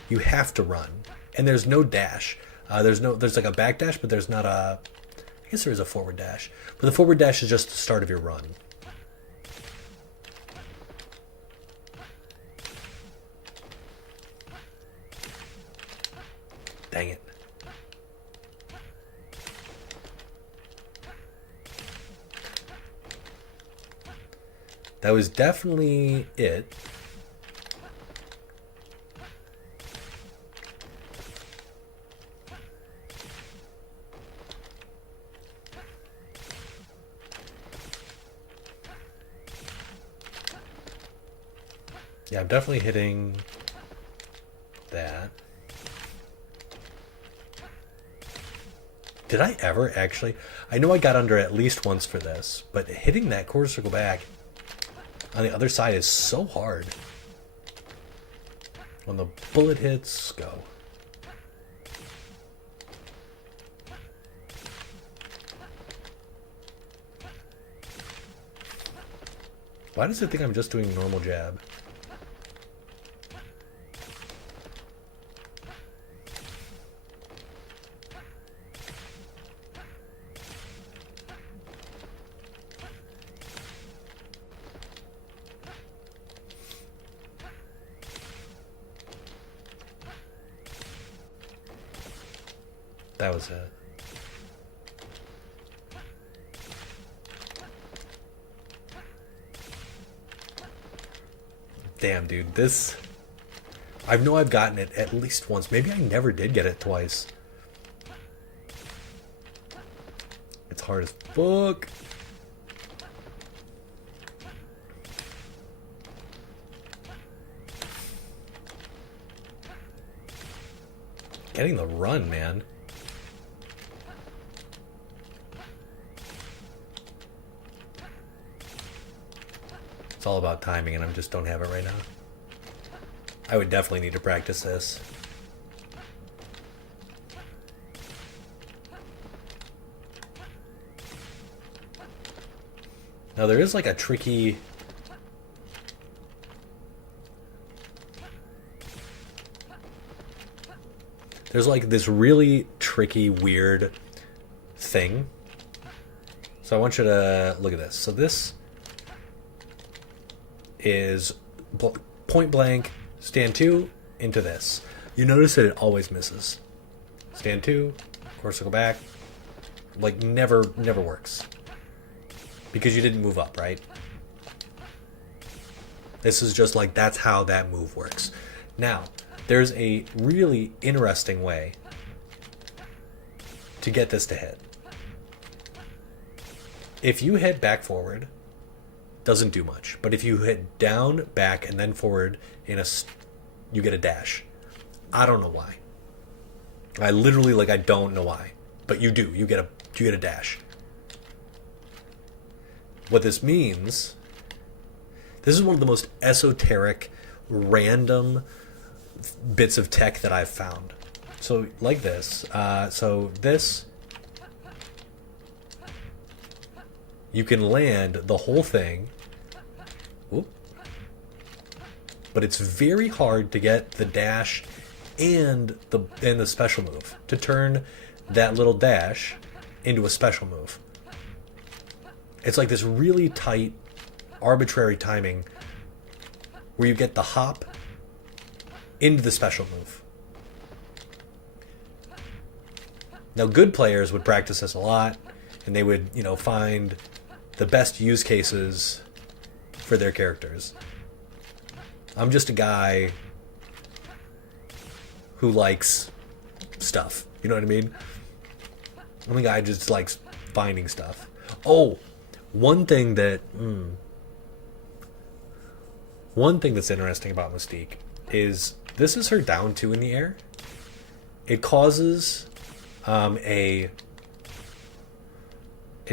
You have to run. And there's no dash. There's like a back dash, but there's not a... I guess there is a forward dash. But the forward dash is just the start of your run. Dang it. That was definitely it. Yeah, I'm definitely hitting that. Did I ever actually? I know I got under at least once for this, but hitting that quarter circle back on the other side is so hard. When the bullet hits, go. Why does it think I'm just doing normal jab? That was it. Damn, dude, this... I know I've gotten it at least once. Maybe I never did get it twice. It's hard as fuck. Getting the run, man. It's all about timing, and I just don't have it right now. I would definitely need to practice this. Now there is like a tricky... There's like this really tricky, weird thing. So I want you to look at this. So this is point blank, stand 2, into this. You notice that it always misses. Stand 2, quarter circle back. Like never works. Because you didn't move up, right? This is just like, that's how that move works. Now, there's a really interesting way to get this to hit. If you hit back forward, doesn't do much. But if you hit down, back, and then forward, you get a dash. I don't know why. I literally, like, I don't know why. But you do. You get a dash. What this means... This is one of the most esoteric, random bits of tech that I've found. So, like this. So, this... You can land the whole thing. Whoop. But it's very hard to get the dash and the special move. To turn that little dash into a special move. It's like this really tight, arbitrary timing where you get the hop into the special move. Now, good players would practice this a lot. and they would, you know, find the best use cases for their characters. I'm just a guy who likes stuff. You know what I mean? I'm a guy who just likes finding stuff. Oh, one thing that's interesting about Mystique is this is her down 2 in the air. It causes it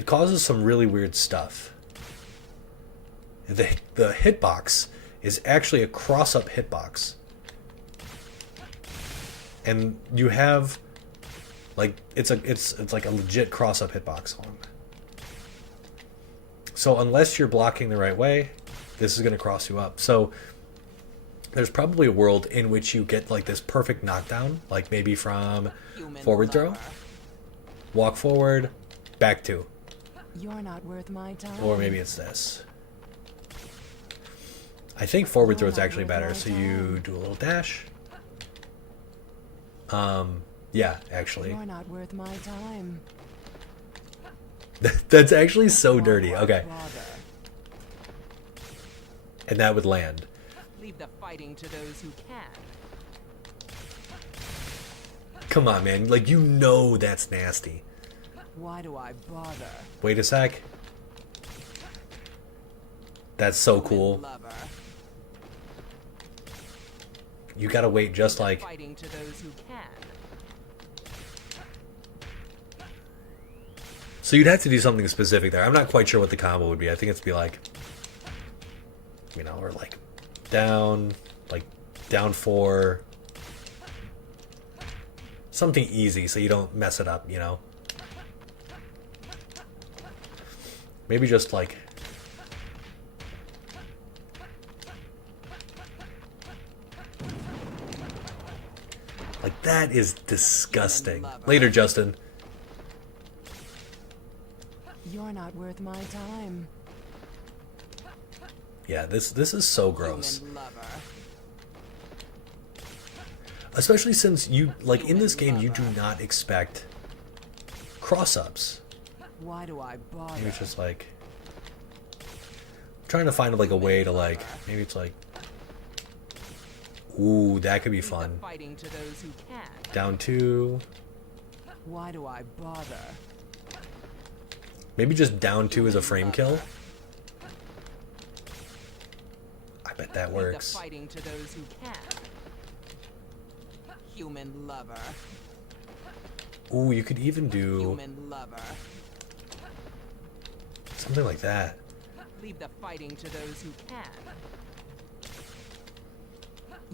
causes some really weird stuff. The hitbox is actually a cross-up hitbox. And you have like it's like a legit cross-up hitbox on. So unless you're blocking the right way, this is going to cross you up. So there's probably a world in which you get like this perfect knockdown, like maybe from forward throw, walk forward, back 2. You're not worth my time. Or maybe it's this. I think forward throw is actually better. So you do a little dash. Yeah, actually. You're not worth my time. That's actually so dirty. Okay. And that would land. Leave the fighting to those who can. Come on, man. Like, you know that's nasty. Why do I bother? Wait a sec. That's so cool. Lover. You gotta wait just like... Fighting to those who can. So you'd have to do something specific there. I'm not quite sure what the combo would be. I think it's be like... You know, or like... Down... Like, down 4... Something easy so you don't mess it up, you know? Maybe just like... Like, that is disgusting. Later, Justin. You're not worth my time. Yeah, this is so gross. Human lover. Especially since you, like, in this game, you do not expect cross-ups. Why do I bother? Maybe it's just like... I'm trying to find, like, a way to, like... Maybe it's like... Ooh, that could be fun. Fighting to those who can. Down 2... Why do I bother? Maybe just down 2 is a frame kill. I bet that works. Fighting to those who can. Human lover. Ooh, you could even do Human lover. something like that. Leave the fighting to those who can.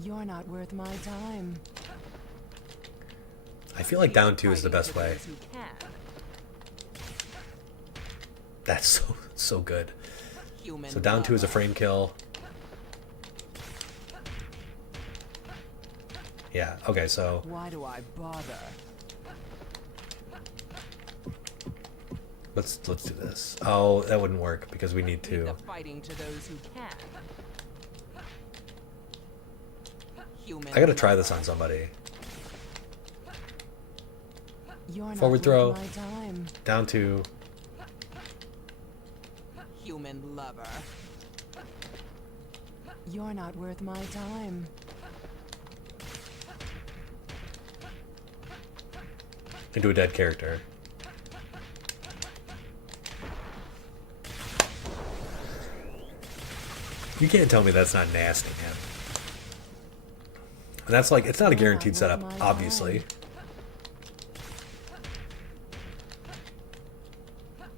You're not worth my time. I feel like down 2 is the best way. Those who can. That's so good. Human So down 2 is a lover. frame kill. Yeah, okay, so Why do I bother? let's do this. Oh, that wouldn't work because we need Leave to. the fighting to those who can. Human I gotta try lover. this on somebody. You're not Forward worth throw. my time. Down 2. Human lover. You're not worth my time. Into a dead character. You can't tell me that's not nasty, man. And that's like, it's not a guaranteed setup, obviously.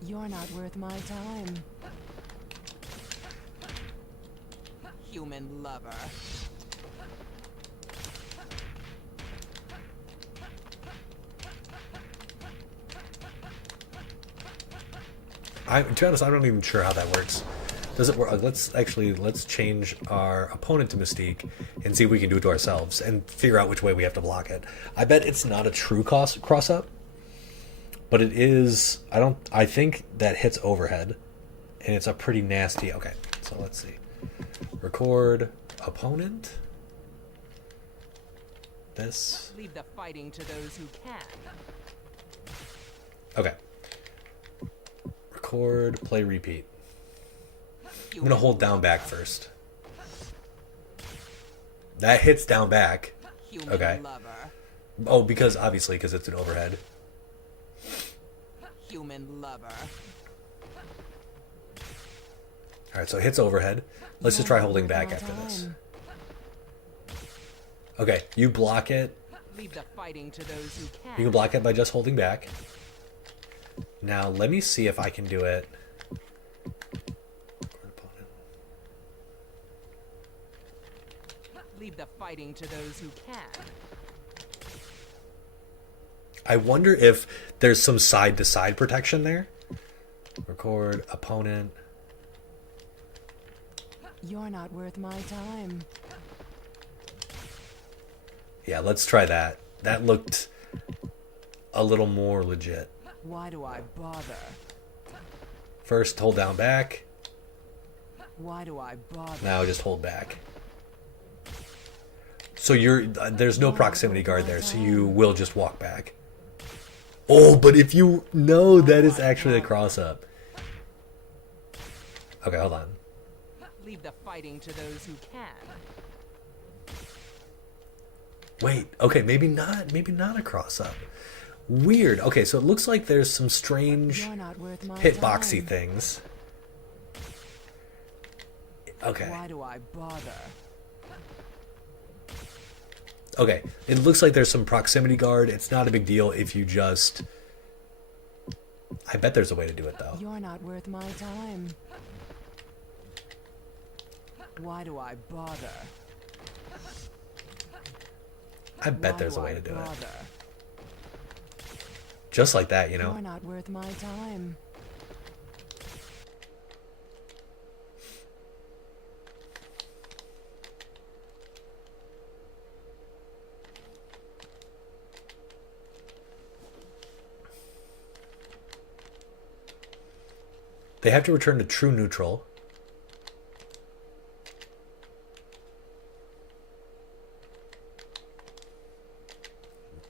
You're not worth my time. Human lover. To be honest, I'm not even sure how that works. Does it work? Let's change our opponent to Mystique and see if we can do it to ourselves and figure out which way we have to block it. I bet it's not a true cross up, but it is. I think that hits overhead, and it's a pretty nasty. Okay, so let's see. Record opponent. This. Leave the fighting to those who can. Okay. Record, play, repeat. I'm gonna hold down back first. That hits down back. Human Okay. lover. Oh, because obviously, because it's an overhead. Human lover. All right, so it hits overhead. Let's just try You're not holding worth back my after this. time. Okay, you block it. Leave the fighting to those who can. You can block it by just holding back. Now, let me see if I can do it. Leave the fighting to those who can. I wonder if there's some side-to-side protection there. Record, opponent. You're not worth my time. Yeah, let's try that. That looked a little more legit. Why do I bother? First, hold down back. Why do I bother? Now just hold back. So there's no proximity guard there, so you will just walk back. Oh, but if you know that is actually a cross-up. Okay, hold on. Leave the fighting to those who can. Wait, okay, maybe not a cross-up. Weird. Okay, so it looks like there's some strange You're not worth my hitboxy time. things. Okay. Why do I bother? Okay, it looks like there's some proximity guard. It's not a big deal if you just... I bet there's a way to do it, though. You're not worth my time. Why do I bother? I bet Why there's a do way I to do it. bother? Just like that, you know? You're not worth my time. They have to return to true neutral.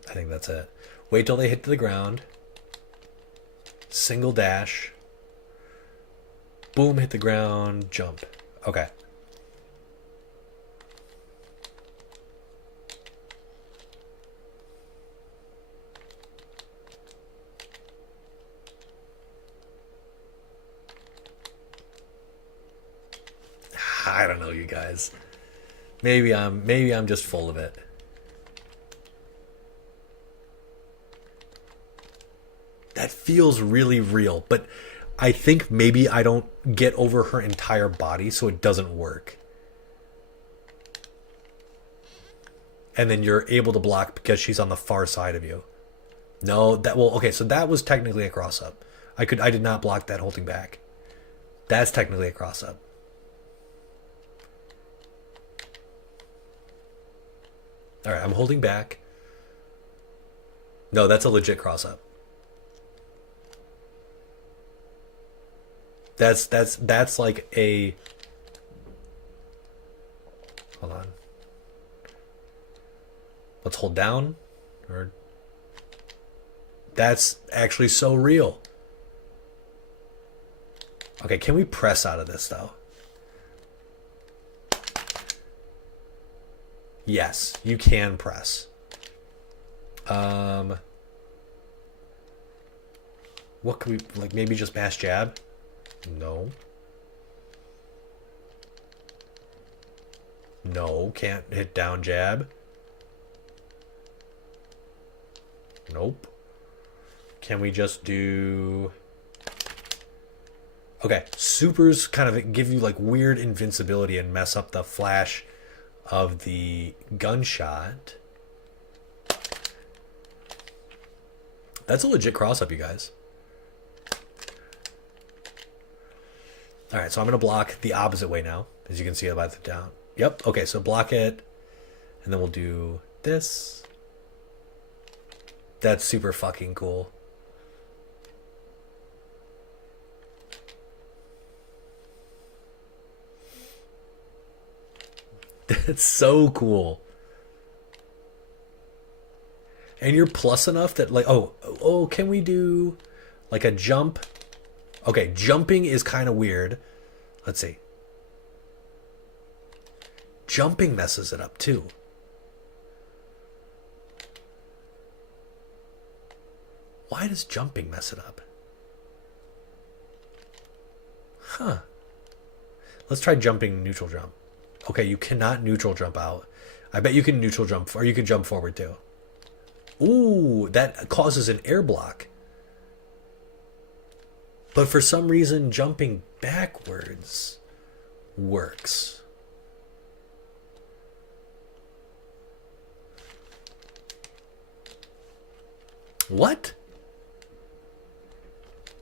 I think that's it. Wait till they hit the ground. Single dash. Boom, hit the ground, jump. Okay. I don't know, you guys. Maybe I'm just full of it. That feels really real, but I think maybe I don't get over her entire body, so it doesn't work. And then you're able to block because she's on the far side of you. No, okay, so that was technically a cross up. I did not block that holding back. That's technically a cross up. All right, I'm holding back. No, that's a legit cross up. That's like a... Hold on. Let's hold down. Or... That's actually so real. Okay, can we press out of this, though? Yes, you can press. What could we... Like, maybe just mash jab? No. No, can't hit down jab. Nope. Can we just do... Okay, supers kind of give you like weird invincibility and mess up the flash of the gunshot. That's a legit cross-up, you guys. Alright, so I'm going to block the opposite way now, as you can see by the down. Yep, okay, so block it, and then we'll do this. That's super fucking cool. That's so cool. And you're plus enough that like, oh, can we do like a jump Okay, jumping is kind of weird. Let's see. Jumping messes it up too. Why does jumping mess it up? Huh. Let's try jumping neutral jump. Okay, you cannot neutral jump out. I bet you can neutral jump, or you can jump forward too. Ooh, that causes an air block. But for some reason, jumping backwards works. What?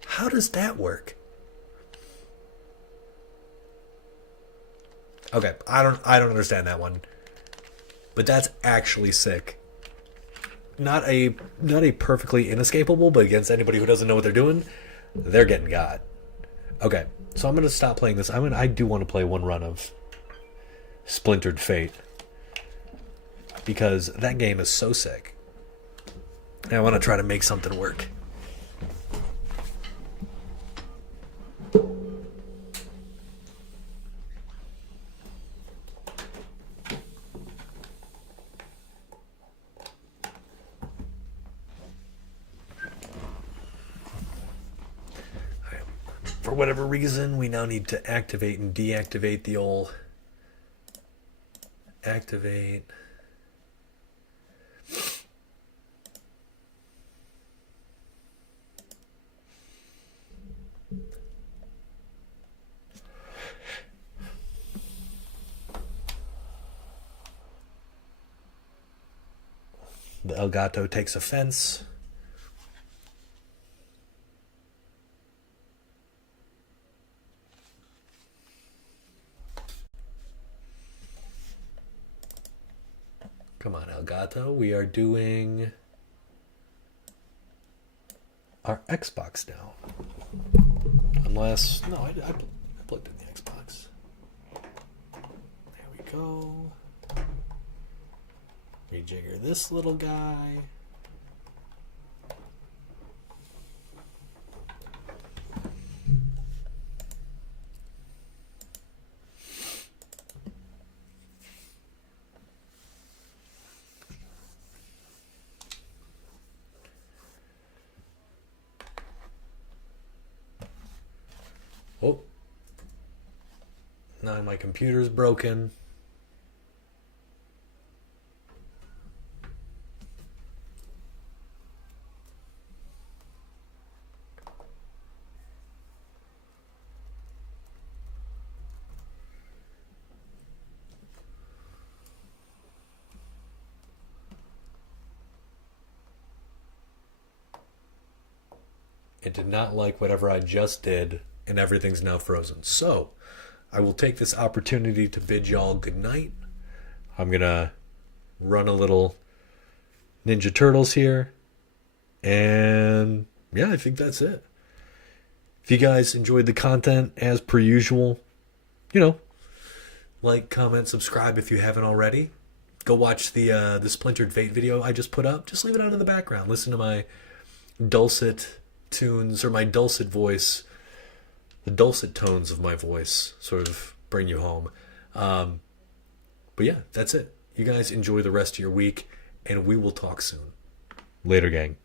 How does that work? Okay, I don't understand that one. But that's actually sick. Not a perfectly inescapable, but against anybody who doesn't know what they're doing, they're getting got. Okay, so I'm gonna stop playing this. I do want to play one run of Splintered Fate because that game is so sick. And I want to try to make something work. For whatever reason, we now need to activate and deactivate the old activate. The Elgato takes offense. Come on, Elgato. We are doing our Xbox now. Unless... No, I plugged in the Xbox. There we go. Rejigger this little guy. Oh. Now my computer's broken. It did not like whatever I just did, and everything's now frozen. So, I will take this opportunity to bid y'all good night. I'm going to run a little Ninja Turtles here. And yeah, I think that's it. If you guys enjoyed the content, as per usual, like, comment, subscribe if you haven't already. Go watch the Splintered Fate video I just put up. Just leave it on in the background. Listen to my dulcet tunes, or my dulcet voice. The dulcet tones of my voice sort of bring you home. But yeah, that's it. You guys enjoy the rest of your week, and we will talk soon. Later, gang.